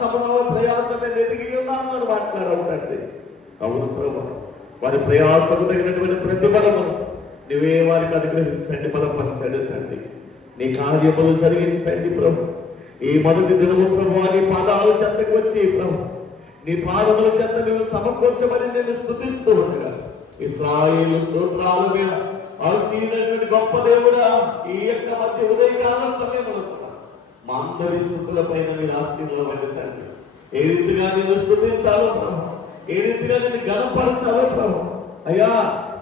ప్రయాసం ఎదిగి ఉన్నాను అని మాట్లాడవుతండి. అవును ప్రభు, వారి ప్రయాసము తగినటువంటి ప్రతిఫలమును నువ్వే వారికి అనుగ్రహించండి, బలపరచండి తండ్రి. నీ కార్యములు జరిగించండి ప్రభు. ఈ మొదటి దినము ప్రభు నీ పాదాల చెంతకు వచ్చి ప్రభు నీ పాదముల చెంత మేము సమకూర్చబడి నేను స్తుతిస్తూ ఉండగా ఇశ్రాయేలు స్తోత్రాల మీద ఆసీనటువంటి గొప్ప దేవుడా, ఈ యొక్క మధ్య ఉదయకాల సమయంలో కూడా మా అందరి స్థుతుల పైన మీరు ఆశీర్వాదపడి తండ్రి. ఏ రీతిగా నిన్ను స్తుతించాలో ప్రభు, ఏ రీతిగా నిన్ను గణపరచాలో ప్రభు, అయ్యా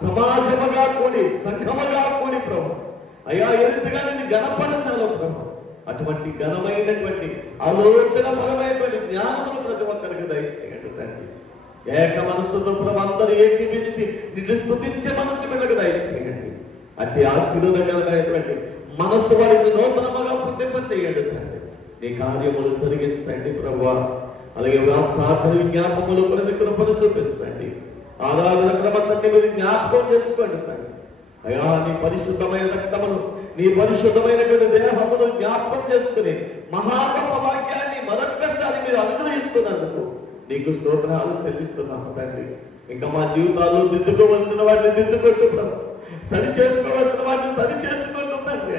సమాజముగా కూడి సంఘముగా కూడి ప్రభు, అయ్యా ఏ రీతిగా నిన్ను గణపరచాలో ప్రభు, అటువంటి ఘనమైనటువంటి ఆలోచన పరమైనటువంటి జ్ఞానమును ప్రతి ఒక్కరికి దయచేయండి తండ్రి. ఏక మనసుతో ప్రభు అందరూ ఏకీపించి నిన్ను స్తుతించే మనసు వీళ్ళకి దయచేయండి. అట్టి ఆశీర్వాదకరమైనటువంటి మనస్సు వారికి నూతనముగా పుట్టింప చేయండి తండ్రి. నీ కార్యములు జరిగించండి ప్రభువా. అలాగే ప్రార్థన జ్ఞాపములు కూడా మీ కృపను చూపించండి. ఆరాధన క్రమాన్ని మీరు జ్ఞాపకం చేసుకోండి తండ్రి. అయ్యా నీ పరిశుద్ధమైన రక్తమును, నీ పరిశుద్ధమైనటువంటి దేహమును జ్ఞాపకం చేసుకుని మహాగొప్ప వాక్యాన్ని మరొక్కసారి మీరు అనుగ్రహిస్తున్నందుకు నీకు స్తోత్రాలు చెల్లిస్తున్నాము తండ్రి. ఇంకా మా జీవితాల్లో దిద్దుకోవలసిన వాటిని దిద్దుకుంటూ ప్రభు, సరి చేసుకోవాల్సిన వాటిని సరి చేసుకుంటూ తండ్రి.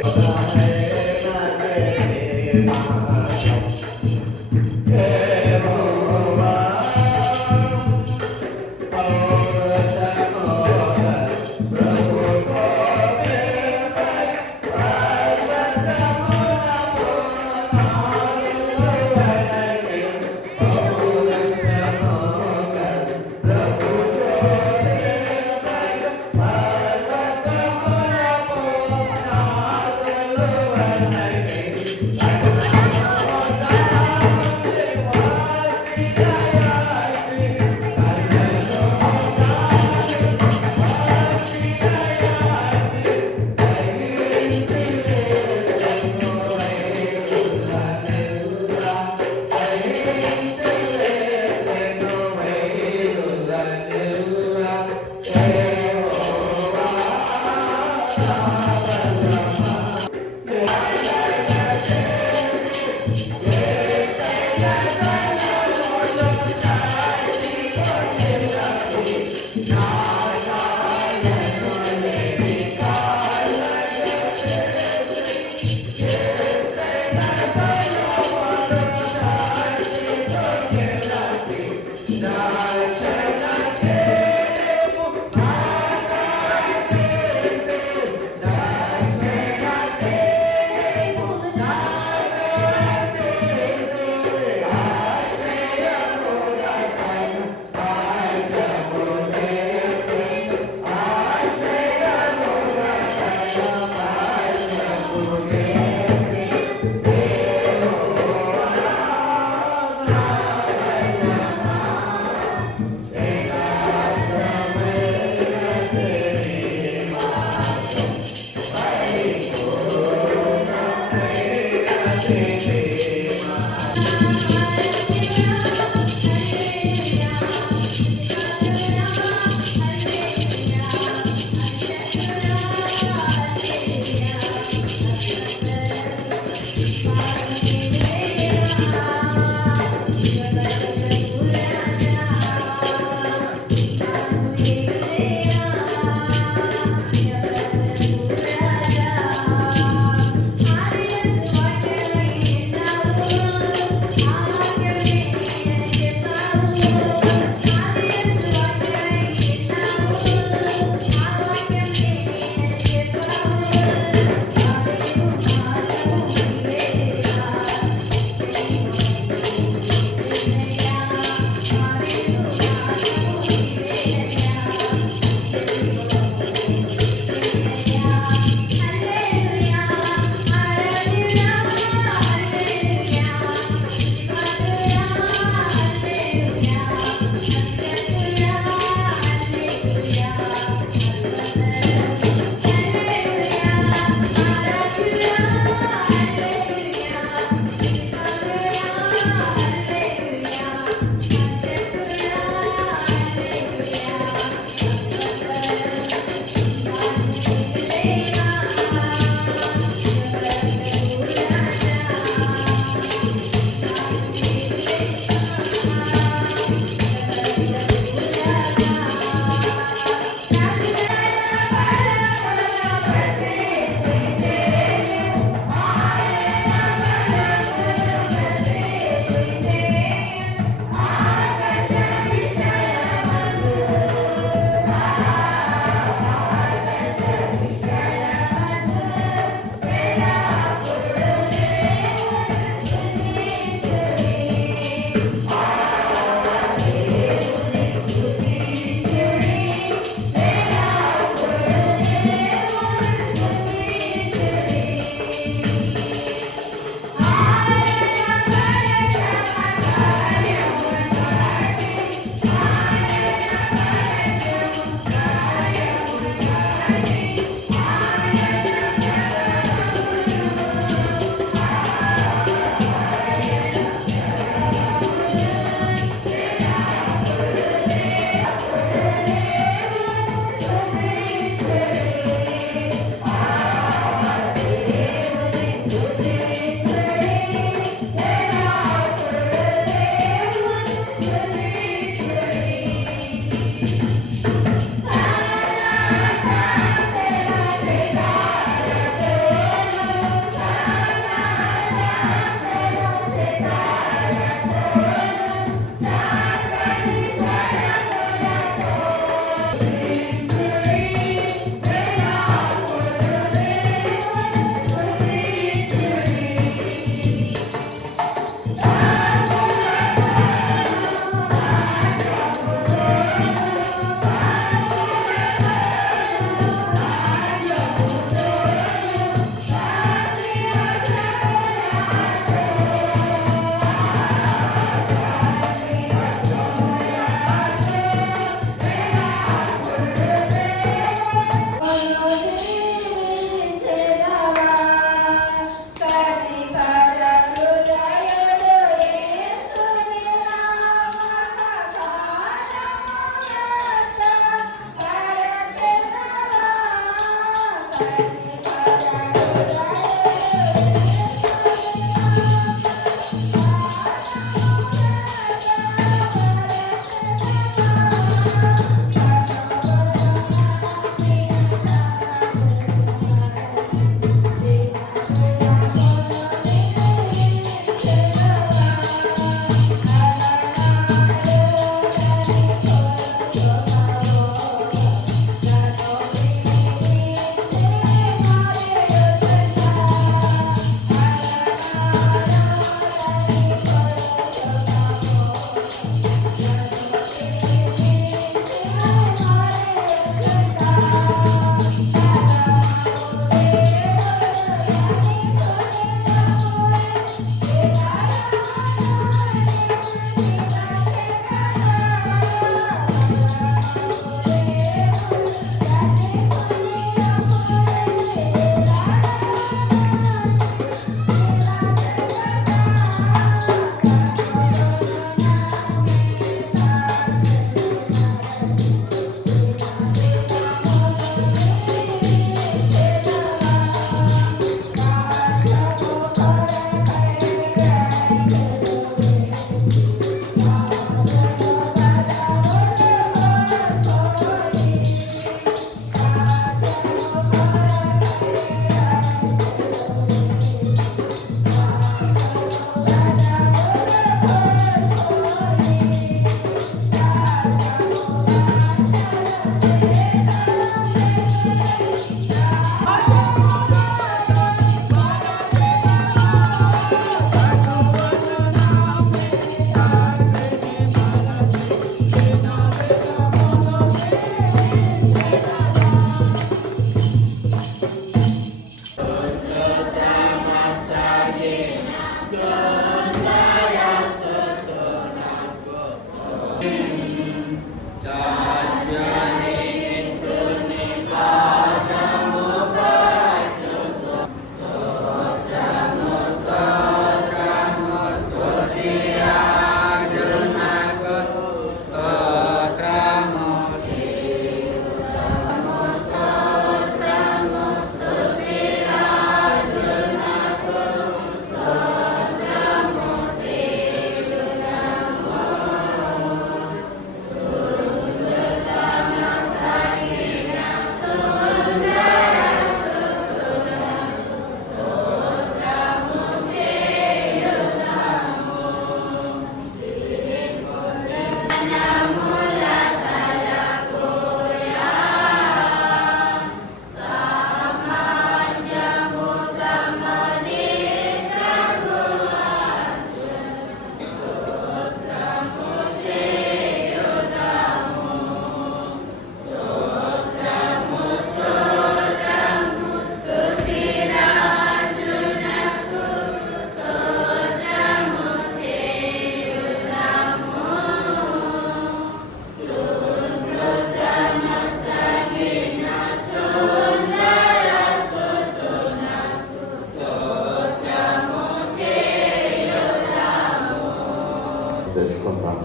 చేసుకుంటాం.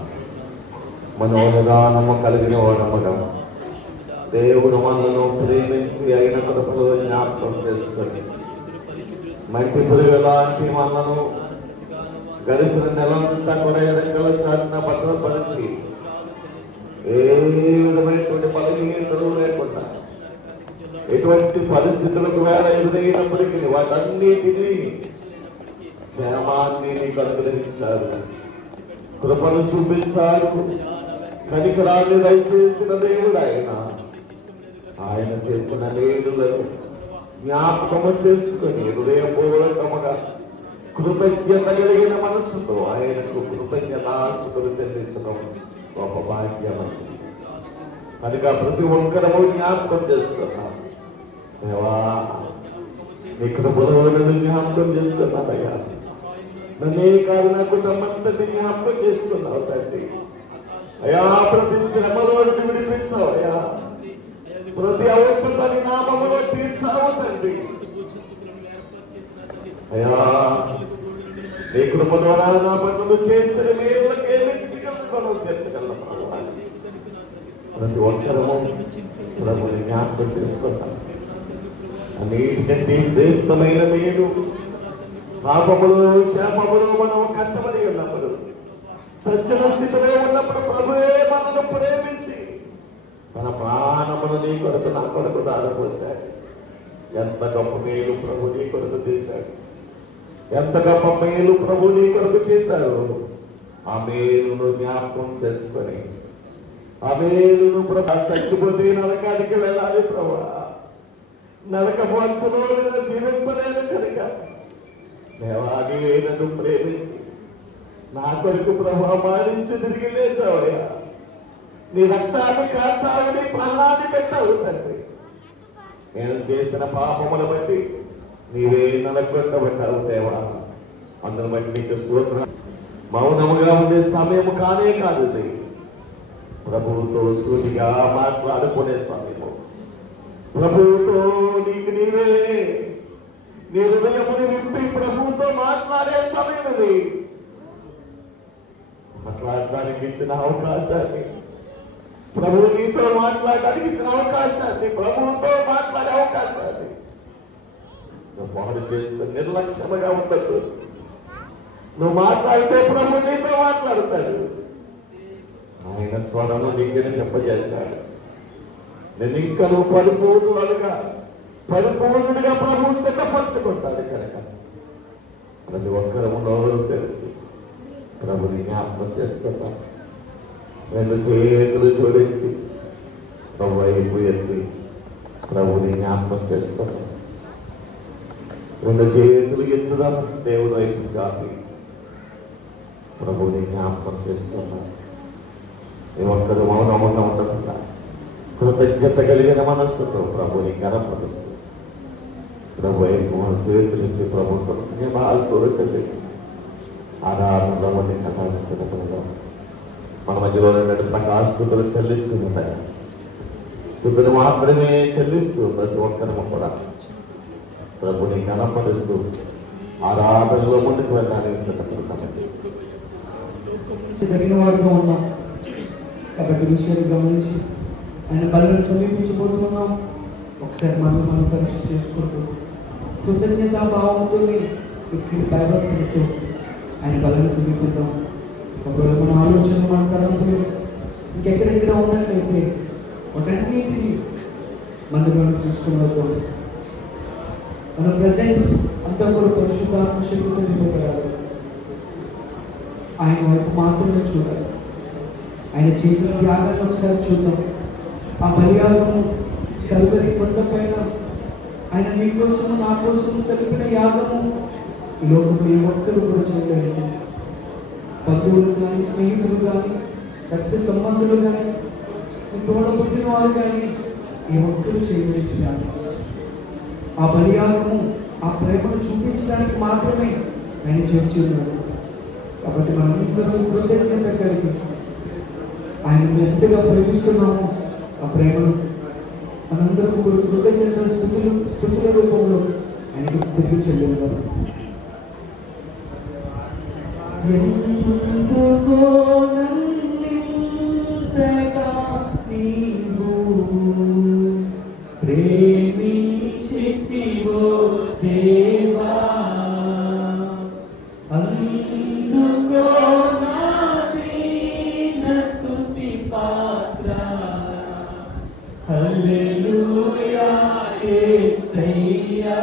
మనోనిదానము కలిగిన వాడముగా దేవుడు మనను ప్రేమించి అయిన కృపలో జ్ఞాపకం చేసుకొని మంటి పురుగు లాంటి మనను గడిచిన నెలంతా కూడా ఎడకల చాటున భద్రపరిచి ఏ విధమైనటువంటి బలహీనతలు లేకుండా ఎటువంటి పరిస్థితులకు వేళ ఎదురైనప్పటికీ వాటన్నిటినీ క్షేమాన్ని నీకు అనుగ్రహించారు, కృపను చూపించారు, కనికరాన్ని దయచేసిన దేవుడు ఆయన చేసిన మేలులను జ్ఞాపకము చేసుకుని హృదయపూర్వకముగా కృతజ్ఞత కలిగిన మనస్సుతో ఆయనకు కృతజ్ఞతాస్తుతులు చెల్లించడం గొప్ప భాగ్యం. కనుక ప్రతి ఒక్కరము జ్ఞాపకం చేసుకున్నాం దేవా, నీ కృపలో జ్ఞాపకం చేసుకున్నానయ్యా. నన్నే కాదు నా కుటుంబంతటి జ్ఞాపకం చేసుకున్నావు తండ్రి. అయ్యా, ప్రతి శ్రమలో విడిపించావు అయ్యా, ప్రతి అవసరాన్ని నామములో తీర్చావు తండ్రి. అయ్యా, నీ కృప ద్వారా నా పనులు చేసిన మేళ్ళకే మెచ్చగలను తీర్చగలను. ప్రతి ఒక్కరము ప్రభుని జ్ఞాపకం చేసుకున్నాం. అన్నిటికంటే శ్రేష్టమైన మేలు పాపములు శాపములు మనం కట్టబడి ఉన్నప్పుడు, సజ్జన స్థితిలో ఉన్నప్పుడు ప్రభువే మనను ప్రేమించి తన ప్రాణమును నీ కొరకు నా కొరకు దారిపోశాడు. ఎంత గొప్ప మేలు ప్రభు నీ కొరకు చేశాడు, ఎంత గొప్ప మేలు ప్రభు నీ కొరకు చేశాడు. ఆ మేలును జ్ఞాపకం చేసుకొని ఆ మేలును ప్రభు చచ్చిపోతే నరకానికి వెళ్ళాలి ప్రభు, నరక వంశలో నేను జీవించలేను కనుక దేవాది వేదను ప్రేమించి నా కొరకు ప్రభు మారించి తిరిగి లేచావయ్యా. నీ రక్తాన్ని కాచావు, నీ ప్రాణాన్ని పెట్టావు తండ్రి. నేను చేసిన పాపముల బట్టి నీవే నలగొట్టబడ్డావు దేవా. అందును బట్టి నీకు స్తోత్రం. మౌనముగా ఉండే సమయం కానే కాదు ఇది, ప్రభువుతో సూటిగా మాట్లాడుకునే సమయము. ప్రభువుతో నీకు నీవే నీ హృదయముని విప్పి ప్రభువుతో మాట్లాడే సమయం ఇది. మాట్లాడడానికి ఇచ్చిన అవకాశాన్ని, ప్రభువు నీతో మాట్లాడడానికి ఇచ్చిన అవకాశాన్ని, ప్రభువుతో మాట్లాడే అవకాశాన్ని నువ్వు పాడు చేస్తూ నిర్లక్ష్యముగా ఉండద్దు. నువ్వు మాట్లాడితే ప్రభు నీతో మాట్లాడతాడు. ఆయన స్వరము నీకు చెప్పజేస్తాడు. నేను ఇంకా నువ్వు పరిపూర్ణుడిగా ప్రభు సిద్ధపరచుకుంటాడు. కనుక ప్రతి ఒక్కరము నోరు తెరిచి ప్రభుని జ్ఞాపకం చేసుకుంటాం. రెండు చేతులు జోడించి ప్రభు వైపు ఎత్తి ప్రభుని జ్ఞాపకం చేసుకుంటాం. రెండు చేతులు ఎత్తుదాం దేవుని వైపు చాపి ప్రభుని జ్ఞాపకం చేసుకుంటాం. ఈ ఒక్కరు మౌనముగా ఉండకుండా కృతజ్ఞత కలిగిన మనస్సుతో ప్రభుని గణపరుస్తూ ప్రభు వైపు మన చేతులెత్తి ప్రభుత్వం మేము ఆస్తులు చెల్లిస్తాం. ఆరాధనలోని కథాన్ని సిద్ధంగా మన మధ్యలో ఆస్తులు చెల్లిస్తున్నాయి. స్థుతులు మాత్రమే చెల్లిస్తూ ప్రతి ఒక్కరము కూడా ప్రభుని గణపరుస్తూ ఆరాధనలో ముందుకు వెళ్ళడానికి సిద్ధపడతామండి. జరిగిన వారుగా ఉన్నాం కాబట్టి విషయాన్ని గమనించి ఆయన బలను సమీపించబోతున్నాం. ఒకసారి మనం పరీక్ష చేసుకుంటూ కృతజ్ఞతా భావంతో ఇక్కడ భయభక్తులతో ఆయన బలను సమీపిద్దాం. ఒకవేళ మన ఆలోచన మన తలంపులు ఇంకెక్కడెక్కడ ఉన్నట్లయితే వాటన్నిటిని మనం తీసుకున్నప్పుడు మన ప్రజెన్స్ అంతా కూడా పరిశుద్ధాత్మ శక్తితో నింపబడాలి. ఆయన వైపు మాత్రమే చూడాలి. ఆయన చేసిన త్యాగాన్ని ఒకసారి చూద్దాం. ఆ బలియాగము కల్వరి కొండ పైన ఆయన నీ కోసము నా కోసము సరిపిన యాగము ఈ లోకంలో ఏ ఒక్కరు కూడా చేయలేదు. బంధువులు కానీ, స్నేహితులు కానీ, రక్త సంబంధులు కానీ, తోడబుట్టిన వారు కానీ ఏ ఒక్కరు చేయలేదు. ఆ బలియాగము ఆ ప్రేమను చూపించడానికి మాత్రమే ఆయన చేసి ఉన్నాడు. కాబట్టి మనం కృతజ్ఞత కలిగి ఆయన ఎంతగా ప్రేమిస్తున్నాము ఆ ప్రేమను మనందరం కృతజ్ఞత స్థుతుల రూపంలో ఆయనకు తిరిగి చెల్లిందాం. ఎందుకో నన్నింతగా నీవు ప్రేమించితివో దేవా, అందుకో నా దీన స్తుతి పాత్ర. హల్లెలూయా యేసయ్యా,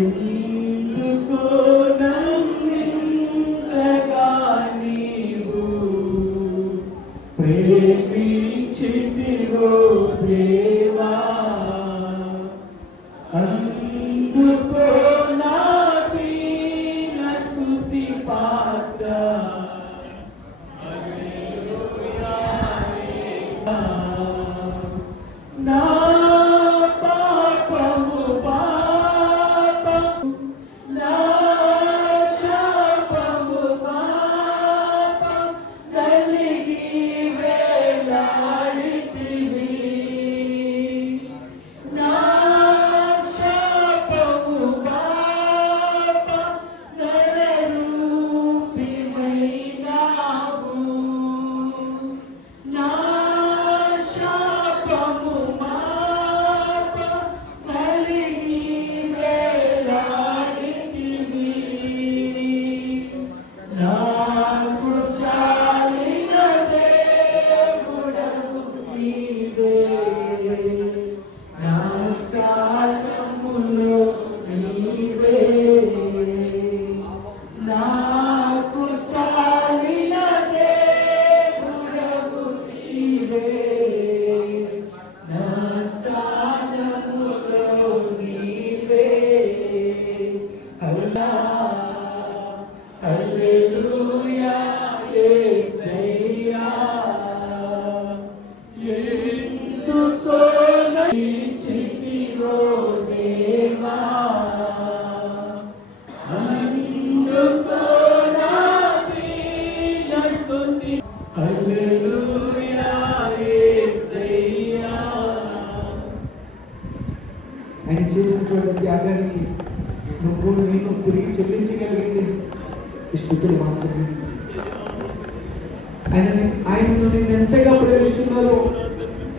ఎందుకో నన్నింతగా నీవు ప్రేమించితివో దేవా, అందుకో నా దీన స్తుతి పాత్ర. హల్లెలూయా యేసయ్యా, నా పాపము పాపం, నా శాపము పాపం కలిగి వేలాడితివి. నా శాపము పాపం నరరూపిమైనావు. నా శాపము పాపం కలిగి వేలాడితివి. నాకు చాలిన దేవుడవు నీవే, నా స్థానములో నీవే. నాకు చాలిన దేవుడవు నీవే, నా స్థానములో నీవే. హల్లెలూయా యేసయ్యా, ఎందుకో నన్నించితివో దేవా, అందుకో నా దీన స్తుతి. హల్లెలూయా యేసయ్యా. ఆయన చేసినటువంటి త్యాగానికి నువ్వు నేను తిరిగి చెల్లించగలిగింది ఈ స్తుతులు మాత్రమే. ఆయనను నేను ఎంతగా ప్రేమిస్తున్నారో,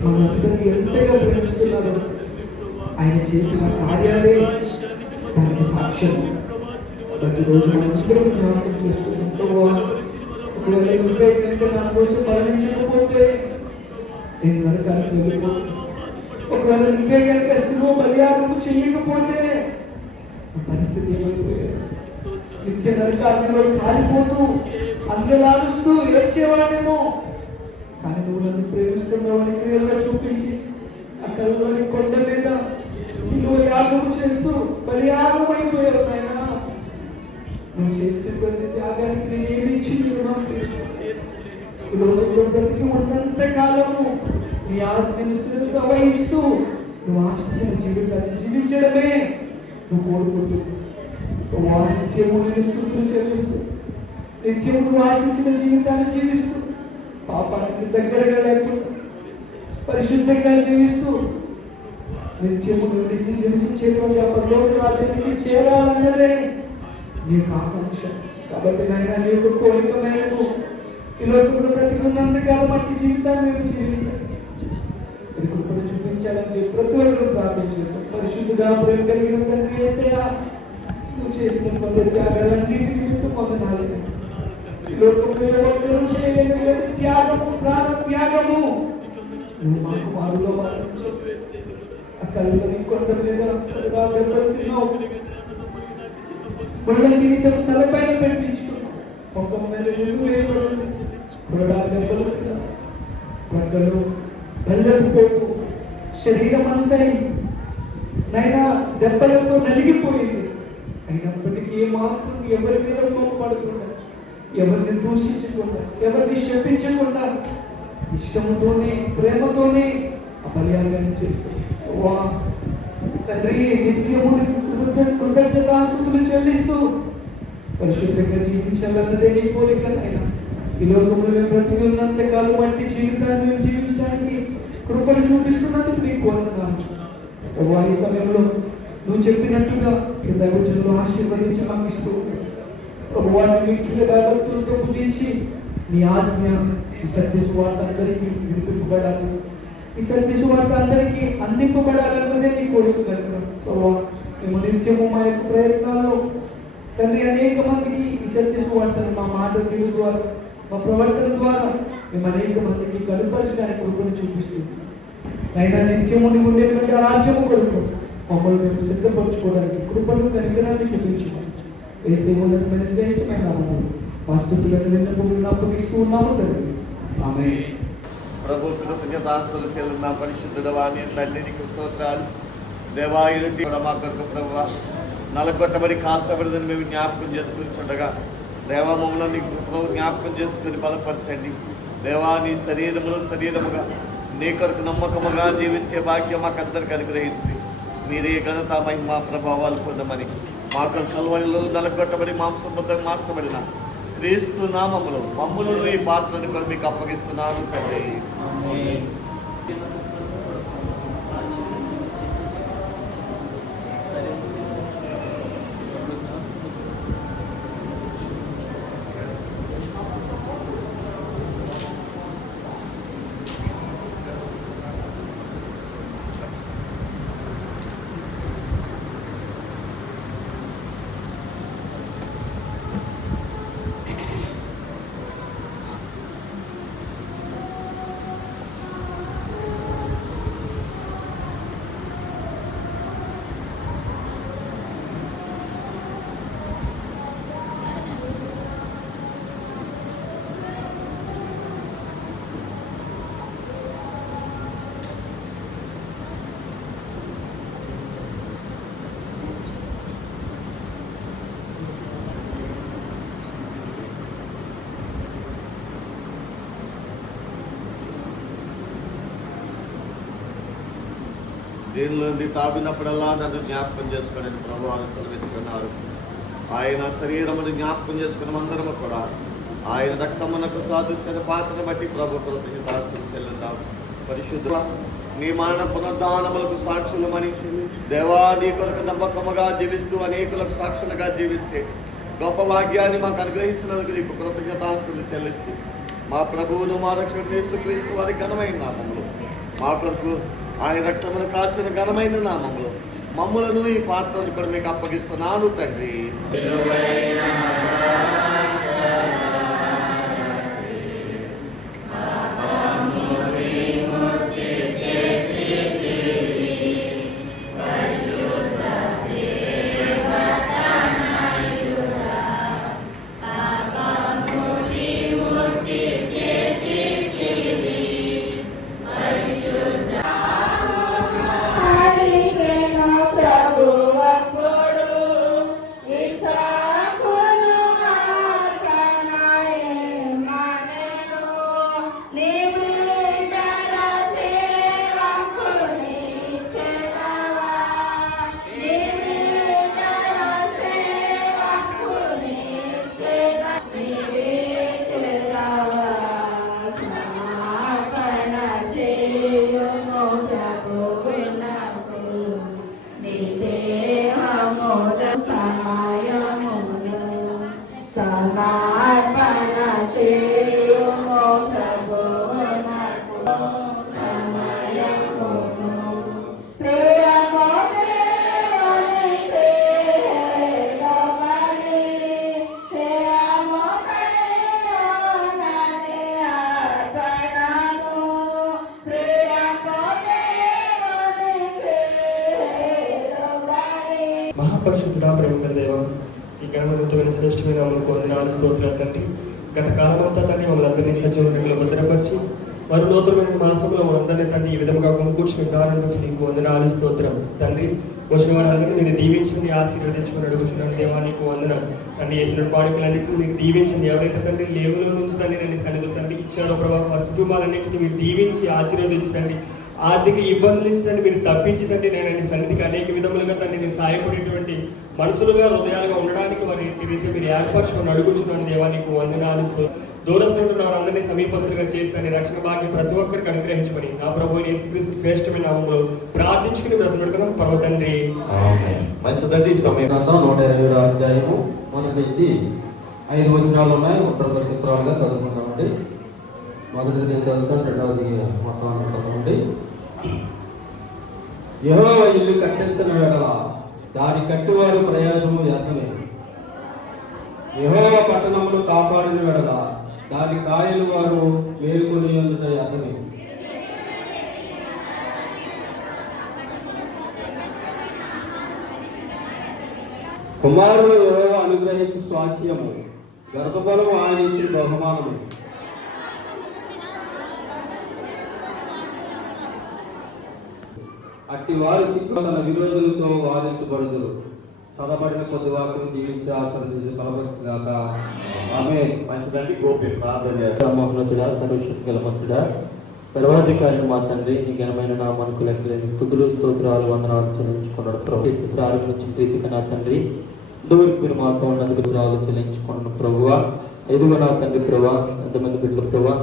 మనందరినీ ఎంతగా ప్రేమిస్తున్నారో, ఆయన చేసిన కార్యాలే దానికి సాక్ష్యం. ప్రతిరోజు మనందరం జ్ఞాపకం చేసుకుంటూ ఒకవేళ ఇంకా ఇంకా నా కోసం మరణించకపోతే నేను నరకానికి వెళ్ళిపోతాను. ఒకవేళ నువ్వే కనుక శిలువ బలియాగం చేయకపోతే పరిస్థితి ఏమైపోయేది? నిత్య నరకాగ్నిలో కాలిపోతూ అందలాడుస్తూ ఏడ్చేవాడేమో. కానీ నువ్వు నన్ను ప్రేమిస్తున్నావని క్రియల్లో చూపించి అక్కడలోని కొండ మీద శిలువ యాగం చేస్తూ బలియాగం అయిపోయావు నాయన. నువ్వు చేసినటువంటి త్యాగానికి నేను ఏమి ఇచ్చింది రుణం ఈ లోకంలో బ్రతికి ఉన్నంత కాలము నీ ఆజ్ఞను శిరస్సు వహిస్తూ నువ్వు ఆశించిన జీవితాన్ని జీవించడమే నువ్వు కోరుకుంటుంది. నిత్యము నేను స్తుతులు చెల్లిస్తూ, నిత్యము నువ్వు ఆశించిన జీవితాన్ని జీవిస్తూ, పాపానికి దగ్గరగా లేకుండా పరిశుద్ధంగా జీవిస్తూ నిత్యము నివసించేటువంటి ఆ పరలోక రాజ్యానికి చేరాలన్నదే నీకు ఆకాంక్ష. కాబట్టి నాయన నీ యొక్క కోరిక మేరకు ఈ లోకంలో బ్రతికున్నంతకాలం మట్టి జీవితాన్ని మేము జీవిస్తాం. ఈ కృపను చూపించాలని చెప్పి ప్రతి ఒక్కరు ప్రార్థించారు. పరిశుద్ధుగా ప్రేమ కలిగిన తండ్రి యేసయ్యా, నువ్వు చేసిన కొంత త్యాగాలన్నిటి నిమిత్తం వందనాలు. ఈ లోకంలో ఒక్కరూ చేయలేని త్యాగము, ప్రాణ త్యాగము నువ్వు మాకు వారిలో ఆ కళ్ళని కొండ మీద దెబ్బతిన్నావు, కొండ కిరీటం తలపైన పెట్టించుకున్నావు, ఒక మీద దెబ్బలు ప్రక్కలు బెల్లపు శరీరం అంతా నైనా దెబ్బలతో నలిగిపోయింది. అయినప్పటికీ మాత్రం ఎవరి మీద కోపపడకుండా, ఎవరిని దూషించకుండా, ఎవరిని శపించకుండా ఇష్టంతోనే ప్రేమతోనే ఆ బలియాగాన్ని చేశారు. తండ్రి నిత్యము కృతజ్ఞతాస్తుతులు చెల్లిస్తూ పరిశుద్ధంగా జీవించాలన్నదే నీ కోరిక. అయినా ఈ లోకంలో మేము బ్రతికి ఉన్నంత కాలం వంటి జీవితాన్ని మేము జీవించడానికి కృపను చూపిస్తున్నందుకు నీకు వందనాలు. ఈ సమయంలో నువ్వు చెప్పినట్టుగా దైవజనులు ఆశీర్వదించి మాకు ఇస్తూ ప్రభువాన్ని మిక్కిలి భయభక్తులతో పూజించి నీ ఆజ్ఞ ఈ సత్య సువార్త అందరికీ వినిపింపబడాలి, ఈ సత్య సువార్త అందరికీ అందింపబడాలన్నదే నీ కోరిక కనుక ప్రభువా మేము నిత్యము మా యొక్క ప్రయత్నాల్లో తండ్రి అనేక మందికి ఈ సత్య సువార్తను మా మాట తీరు ద్వారా మా ప్రవర్తన ద్వారా మేము అనేక మందికి కనుపరచడానికి కృపను చూపిస్తుంది. అయినా నిత్యము నీవు ఉండేటువంటి రాజ్యము కొరకు మమ్మల్ని మేము సిద్ధపరచుకోవడానికి కృపను కనికరాన్ని చూపించుకోవచ్చు. వేసే ఉన్నతమైన శ్రేష్టమైన మా స్థుతులను విన్నప్పుడు అప్పగిస్తూ ఉన్నాము తండ్రి. ఆమేన్. ప్రభు కృతజ్ఞతాస్తులు చెల్లిన పరిశుద్ధుడ వాణి తండ్రి నీకు స్తోత్రాలు. దేవాయుడి కూడా మా కొరకు ప్రభువా నలగొట్టబడి కాల్చబడిందని మేము జ్ఞాపకం చేసుకుంటుండగా దేవా మమ్మల్ని నీకు ప్రభు జ్ఞాపకం చేసుకుని బలపరచండి. దేవా నీ శరీరముగా నీ కొరకు నమ్మకముగా జీవించే భాగ్యం మాకందరికి అనుగ్రహించి మీరే ఘనత మహిమ ప్రభావాలు పొందమని మా కల్వరిలో నలగొట్టబడి మాంసంతో మార్చబడిన క్రీస్తు నామములో మమ్ములను ఈ పాత్రను కూడా మీకు అప్పగిస్తున్నాను తండ్రి. దీనిలో తాగినప్పుడల్లా నన్ను జ్ఞాపకం చేసుకోండి ప్రభు సెలవించుకున్నారు. ఆయన శరీరమును జ్ఞాపకం చేసుకున్న అందరము కూడా ఆయన రక్తమునకు సాదృశ్య పాత్రను బట్టి ప్రభు కృతజ్ఞతాస్తులు చెల్లిద్దాం. పరిశుద్ధ నీ మరణ పునరుద్ధానములకు సాక్షులమని దేవా నీ కొరకు నమ్మకముగా జీవిస్తూ అనేకులకు సాక్షులుగా జీవించే గొప్ప భాగ్యాన్ని మాకు అనుగ్రహించినందుకు నీకు కృతజ్ఞతాస్తులు చెల్లిస్తూ మా ప్రభువును మా రక్షకుడు యేసుక్రీస్తు వారి ఘనమైన నామములో మా కొరకు ఆయన రక్తమును కాచిన ఘనమైన నామములో మమ్ములను ఈ పాత్రను కూడా మీకు అప్పగిస్తున్నాను తండ్రి. మహాపరిశుద్ధుడా ప్రేమ దేవ ఈ ఘనవంతమైన శ్రేష్టమైన అమలు వందనాలు స్తోత్రాలు తండ్రి. గత కాలమంతా తండ్రి మమ్మల్ని అందరినీ సజీవంలో భద్రపరిచి మరో నూతనమైన మాసంలో మనందరినీ తండ్రి ఈ విధంగా కొనుకూర్చిన విధానం బట్టి నీకు వందనాలు స్తోత్రం తండ్రి. వచ్చిన వారందరినీ నేను దీవించండి ఆశీర్వదించుకుని అడుగుతున్నాను దేవా నీకు వందనం తండ్రి. చేసిన కానుకలన్నింటినీ మీరు దీవించండి. ఎవరైతే తండ్రి లేవులో నుంచి తండ్రి నేను సన్నిధులు తండ్రి ఇచ్చారో ప్రభావ వారి కుటుంబాలన్నింటినీ మీరు దీవించి ఆశీర్వదించండి. ఆర్థిక ఇబ్బందుల నుంచి తండ్రి మీరు తప్పించదండి. నేను సన్నిధికి అనేక విధములుగా తండ్రి నేను సాయపడేటువంటి మనుషులుగా హృదయాలుగా ఉండడానికి వారి రీతి మీరు ఏర్పరచుకొని అడుగుతున్నాను దేవా నీకు వందనాలు. దూరస్థులు వారందరినీ సమీపస్తులుగా చేసిన రక్షణ భాగ్యం ప్రతి ఒక్కరికి అనుగ్రహించమని నా ప్రభు యేసుక్రీస్తు శ్రేష్టమైన నామములో ప్రార్థించుకుని బ్రతుకుడుకున్నాం పరమ తండ్రి. మంచిదండి. సమయం 127 అధ్యాయము మొదటి నుంచి 5 వచనాలు ఉన్నాయి. ఉత్తర చిత్రాలుగా చదువుకుందామండి. మొదటిది నేను చదువుతాను, రెండవది మొత్తం చదవండి. యెహోవా ఇల్లు కట్టించిన ఎడల దాని కట్టువారు ప్రయాసము వ్యర్థమే. యెహోవా పట్టణమును కాపాడిన ఎడల దాని కాయలు వారు వేరుకొని ఉండుట వ్యర్థమే. కుమారుడు యెహోవా అనుగ్రహించి స్వాస్యము, గర్భఫలము ఆయన ఇచ్చి బహుమానము. అట్టి వారు చిక్కు తన విరోధులతో వాదించబడుదురు. చదవబడిన కొద్ది వాక్యం జీవించి ఆశీర్వదించి బలపరచుగాక. ఆమేన్. మంచిదండి. గోపి ప్రార్థన చేస్తాం. మహోన్నతుడా, సర్వశక్తి గలమంతుడా, సర్వాధికారిని మా తండ్రి, నీ ఘనమైన నామమునకు లెక్కలేని స్థుతులు స్తోత్రాలు వందనాలు చెల్లించుకున్నాడు ప్రభు. ప్రారంభం నుంచి ప్రీతిగా నా తండ్రి ఇంతవరకు మీరు మాతో ఉన్నందుకు వివరాలు చెల్లించుకున్న ప్రభువా, ఎదుగు నా తండ్రి ప్రభా, ఎంతమంది బిడ్డలు ప్రభా,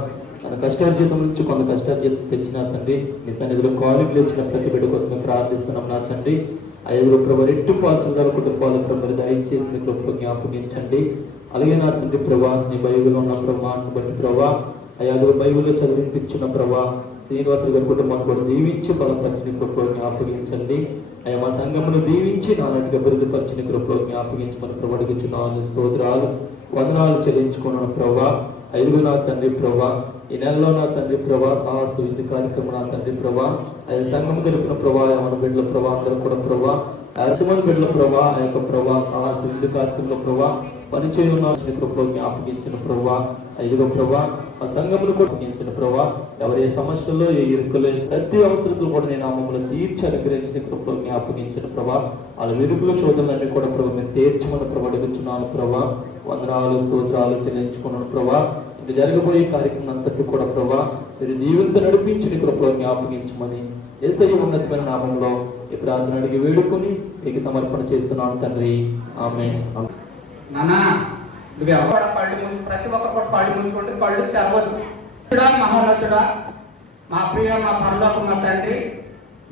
తన కష్టార్జితం నుంచి కొంత కష్టార్జితం తెచ్చిన తండ్రి, మీ సన్నిధిలో కాలేజీలు వచ్చిన ప్రతి బిడ్డ కోసం ప్రార్థిస్తున్నాం నా తండ్రి. ఐదుగురు ప్రభు రెట్టు పాసుల కుటుంబాల ప్రభు దయచేసి మీ కృప జ్ఞాపకించండి. అలాగే నా తండ్రి ప్రభా, నీ బైబిల్లో ఉన్న ప్రమాణాన్ని బట్టి ప్రభా, ఆ 5 బైబిల్లో చదివించిన ప్రభా శ్రీనివాసులు గారి కుటుంబాన్ని కూడా దీవించి బలపరిచిన కృపలో జ్ఞాపకించండి. అయ్యా మా సంఘమును దీవించి నానాటిగా అభివృద్ధిపరిచిన కృపలో జ్ఞాపకించమని ప్రభు అడుగుచున్నాను. స్తోత్రాలు వందనాలు చెల్లించుకున్నాను ప్రభా. 5 నా తండ్రి ప్రభా, ఈ నెలలో నా తండ్రి ప్రభా సాహస విందు కార్యక్రమం నా తండ్రి ప్రభా, ఆయన సంఘం తెలిపిన ప్రభా, మన బిడ్డల ప్రభా అందరూ కూడా ప్రభా, అర్థమైన బిడ్డల ప్రభా, ఆ యొక్క ప్రభా సాహస విందు కార్యక్రమంలో ప్రభా పనిచేయ ఉన్న కృపలో జ్ఞాపకించిన ప్రభా. 5 ప్రభా ఆ సంఘమును కూడా జ్ఞాపకించిన ప్రభా, ఎవరి సమస్యల్లో ఏ ఇరుకులో ప్రతి అవసరతలు కూడా నేను మమ్మల్ని తీర్చి అనుగ్రహించిన కృపలో జ్ఞాపకించిన ప్రభా. వాళ్ళ విరుకుల శోధనలన్నీ కూడా ప్రభా మీరు తీర్చమని ప్రభా అడుగుచున్నాను ప్రభా. వందనాలు స్తోత్రాలు చెల్లించుకున్నాను ప్రభా. ఇంకా జరగబోయే కార్యక్రమం అంతటి కూడా ప్రభా మీరు దీవెంత నడిపించిన కృపలో జ్ఞాపకించమని యేసయ్య ఉన్నతమైన నామంలో ఈ ప్రార్థన అడిగి వేడుకొని మీకు సమర్పణ చేస్తున్నాను తండ్రి. ఆమేన్. నానా నువ్వు ఎవరు కళ్ళు మూసి ప్రతి ఒక్కరు కూడా కళ్ళు మూసుకుంటే కళ్ళు తెరవద్దు. మహోన్నతుడా, మా ప్రియ మా పరలోక మా తండ్రి,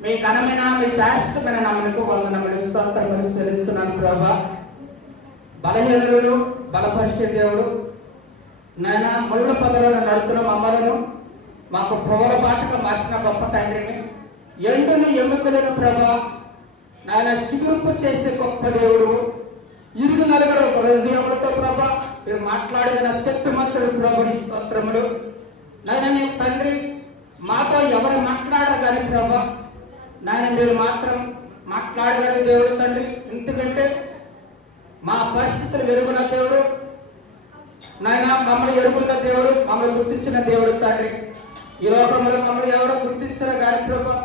మీ ఘనమైన మీ శాశ్వతమైన నమ్మకం వందనములు స్తోత్రములు చెల్లిస్తున్నాను ప్రభా. బలహీనులను బలపరిచే దేవుడు నాయన, ముళ్ళ పదలను నడుతున్న మమ్మలను మాకు పువ్వుల బాటగా మార్చిన గొప్ప తండ్రిని, ఎండును ఎముకలను ప్రభా నాయన చిగురుపు చేసే గొప్ప దేవుడు, ఇరుగు నలుగురు హృదయములతో ప్రభా మీరు మాట్లాడిన శక్తిమంతుడు ప్రభుని స్తోత్రములు. నాయన నీ తండ్రి మాతో ఎవరు మాట్లాడరు కానీ ప్రభా నాయన మీరు మాత్రం మాట్లాడగలిగే దేవుడు తండ్రి. ఎందుకంటే మా పరిస్థితులు వెలుగున్న దేవుడు నాయన, మమ్మల్ని ఎరుగున్న దేవుడు, మమ్మల్ని గుర్తించిన దేవుడు తండ్రి. ఈ లోకంలో మమ్మల్ని ఎవరో గుర్తించరు కానీ ప్రభా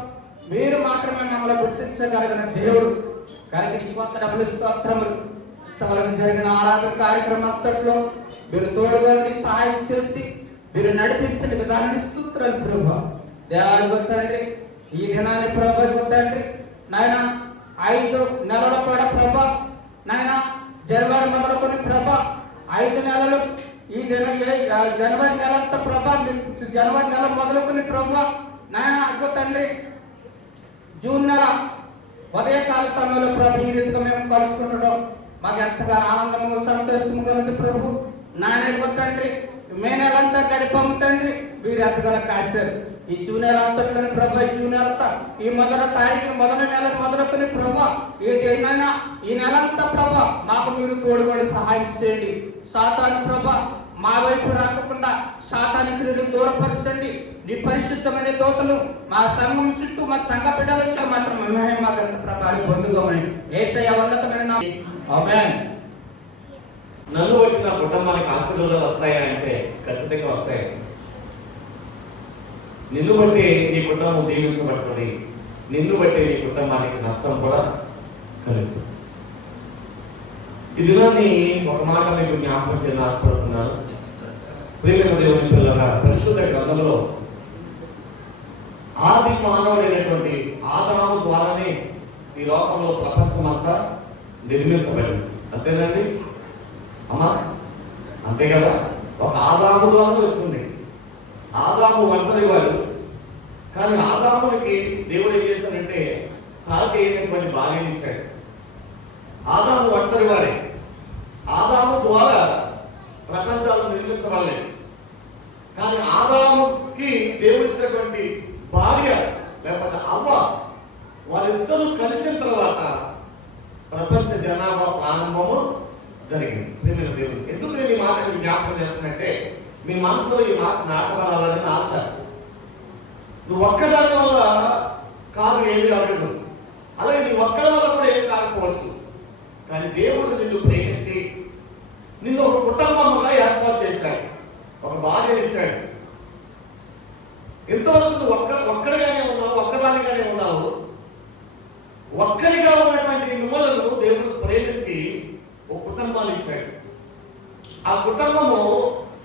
మీరు మాత్రమే మమ్మల్ని గుర్తించగలిగిన దేవుడు. కానీ ఈ కొత్త డబ్బులు స్తోత్రములు ఇంతవరకు జరిగిన ఆరాధన కార్యక్రమం అంతట్లో మీరు తోడుగా సహాయం చేసి మీరు నడిపిస్తున్న విధానాన్ని స్తోత్రాలు ప్రభా. దేవాది తండ్రి ఈ దినాన్ని ప్రభా తండ్రి నాయన 5 నెలల కూడా ప్రభా నాయన జనవరి మొదలుకొని ప్రభా 5 నెలలు ఈ జనవరి నెలంతా ప్రభా జనవరి నెల మొదలుకొని ప్రభా నాయన తండ్రి జూన్ నెల ఉదయకాల సమయంలో ప్రభు ఈ రీతిగా మేము కలుసుకుంటున్నాం. మాకు ఎంతగా ఆనందము సంతోషముగా ఉంది ప్రభు. నాయన తండ్రి మే నెలంతా గడిపాము తండ్రి, మీరు ఎంతగానో కాశారు. ఈ జూన్ నెల అంతట్లోని ప్రభా, ఈ జూన్ నెలంతా ఈ మొదటి తారీఖున మొదటి నెల మొదలుకొని ప్రభా ఏదైనా ఈ నెలంతా ప్రభా మాకు మీరు తోడుకొని సహాయం చేయండి. సాతాను ప్రభా మా వైపు రాకుండా సాతాను క్రియలు దూరపరచండి. నీ పరిశుద్ధమైన దూతలు మా సంఘం చుట్టూ మా సంఘ బిడ్డల మాత్రం ప్రభావి పొందుకోమని యేసయ్య ఉన్నతమైన ఆమేన్. నన్ను బట్టి నా కుటుంబానికి ఆశీర్వాదాలు వస్తాయంటే ఖచ్చితంగా వస్తాయి. నిన్ను బట్టి నీ కుటుంబం దీవించబడుతుంది, నిన్ను బట్టి నీ కుటుంబానికి నష్టం కూడా కలుగుతుంది. ఈ దినాన్ని ఒక మాట మీకు జ్ఞాపకం చేయాలని ఆశపడుతున్నాను. ప్రియమైన దేవుని పిల్లరా, పరిశుద్ధ గ్రంథంలో ఆది మానవుడైనటువంటి ఆదాము ద్వారానే ఈ లోకంలో ప్రపంచం అంతా నిర్మించబడింది. అంతేనండి అమ్మా? అంతే కదా. ఒక ఆదాము ద్వారా వచ్చింది. ఆదాము ఒంటరి వాడు, కానీ ఆదామునికి దేవుడు ఏం చేశాడంటే సాటి అయినటువంటి భార్యని ఇచ్చాడు. ఆదాము ఒంటరి వాడే. ఆదాము ద్వారా ప్రపంచాలను నిర్మించలేదు. కానీ ఆదాముకి దేవుడిచ్చినటువంటి భార్య లేకపోతే అవ్వ వారిద్దరూ కలిసిన తర్వాత ప్రపంచ జనాభా ప్రారంభము జరిగింది. ప్రియమైన దేవుడు, ఎందుకు నేను ఈ మాట జ్ఞాపకం చేస్తున్నట్టే మీ మనసులో ఈ మాట నాటపడాలని నా ఆశ. నువ్వు ఒక్కదాని వల్ల కాదు ఏమి అడగదు, అలాగే నీ ఒక్కడి వల్ల కూడా ఏమి కాకపోవచ్చు. కానీ దేవుడు నిన్ను ప్రేమించి నిన్ను ఒక కుటుంబంగా ఏర్పాటు చేశాడు, ఒక భార్యను ఇచ్చాడు. ఎంతవరకు నువ్వు ఒక్కడిగానే ఉన్నావు, ఒక్కదానిగానే ఉన్నావు. ఒక్కరిగా ఉన్నటువంటి మిమ్మలను దేవుడు ప్రేమించి ఒక కుటుంబాన్ని ఇచ్చాడు. ఆ కుటుంబము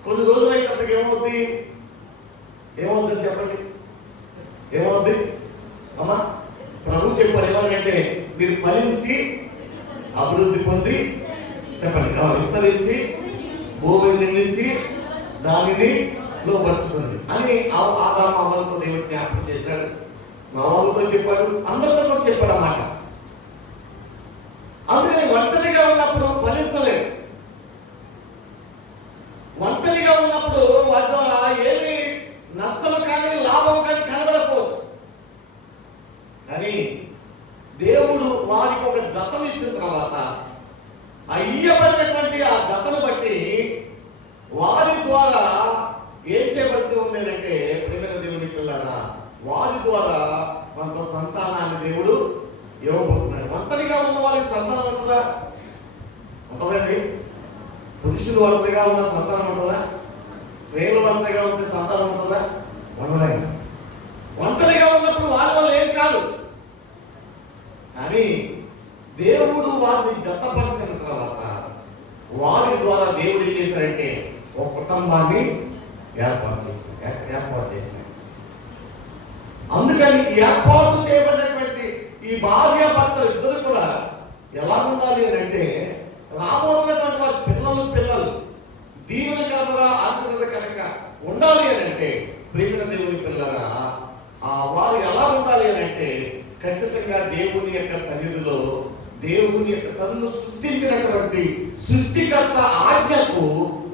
కొన్ని రోజులు అయినప్పటికీ ఏమవుతుంది చెప్పండి, ఏమవుద్ది అమ్మా? ప్రభు చెప్పాడు ఏమంటే మీరు ఫలించి అభివృద్ధి పొంది చెప్పండి, విస్తరించి భూమిని నిండించి దానిని లోపరుచుకుంది అని ఆదాము అవ్వలతో దేవుడు జ్ఞాపకం చేశాడు. నోవాహుతో చెప్పాడు, అందరితో కూడా చెప్పాడు అన్నమాట. అందుకని ఒంటరిగా ఉన్నప్పుడు ఫలించలేదు. ఒంటరిగా ఉన్నప్పుడు వాటి ద్వారా ఏమి నష్టం కానీ లాభం కానీ కనబడకపోవచ్చు. కానీ దేవుడు వారికి ఒక జతను ఇచ్చిన తర్వాత అయ్యబడినటువంటి ఆ జతను బట్టి వారి ద్వారా ఏం చేయబడుతూ ఉండేదంటే ప్రేమైన దేవుని పిల్లరా, వారి ద్వారా కొంత సంతానాన్ని దేవుడు ఇవ్వబోతున్నాడు. ఒంటరిగా ఉన్న వారికి సంతానం ఉంటుందా? ఉంటుందండి. పురుషులు ఒంటరిగా ఉన్న సంతానం ఉంటుందా? స్త్రీలు ఒంటరిగా ఉంటే సంతానం ఉంటుందా? ఉండదండి. ఒంటరిగా ఉన్నప్పుడు వారి వల్ల ఏం కాదు. కానీ దేవుడు వారిని జతపరిచిన తర్వాత వారి ద్వారా దేవుడు ఏం చేశారంటే ఒక కుటుంబాన్ని ఏర్పాటు చేశాడు. అందుకని ఏర్పాటు చేయబడినటువంటి ఈ భార్య భర్తలు ఇద్దరు కూడా ఎలా ఉండాలి అని అంటే రాబోతున్నటువంటి వారి పిల్లలు దీవెనకరంగా ఆశీర్వాదకరంగా ఉండాలి అని అంటే ప్రేమ దేవుని పిల్లరా వారు ఎలా ఉండాలి అని అంటే ఖచ్చితంగా దేవుని యొక్క సన్నిధిలో దేవుని యొక్క తనను సృష్టించినటువంటి సృష్టికర్త ఆజ్ఞకు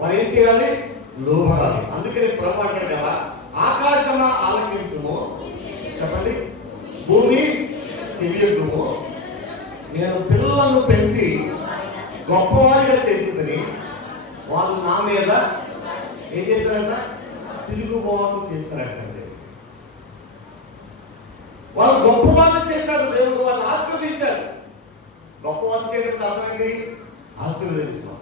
వారు ఏం చేయాలి? లోబడాలి. అందుకని ప్రభు అంటాడు కదా, ఆకాశమా ఆలకించుము, చెప్పండి, భూమి చెవియొగ్గుము, నేను పిల్లలను పెంచి గొప్పవారిగా చేసిందని వాళ్ళు నా మీద ఏం చేశారంట? తిరుగుబాటు చేశారంటే వాళ్ళు గొప్పవాళ్ళు చేశారు. దేవుడు వాళ్ళు ఆశీర్వదించారు. గొప్పవాళ్ళు చేయడం అర్థమైంది ఆశీర్వదించాడు.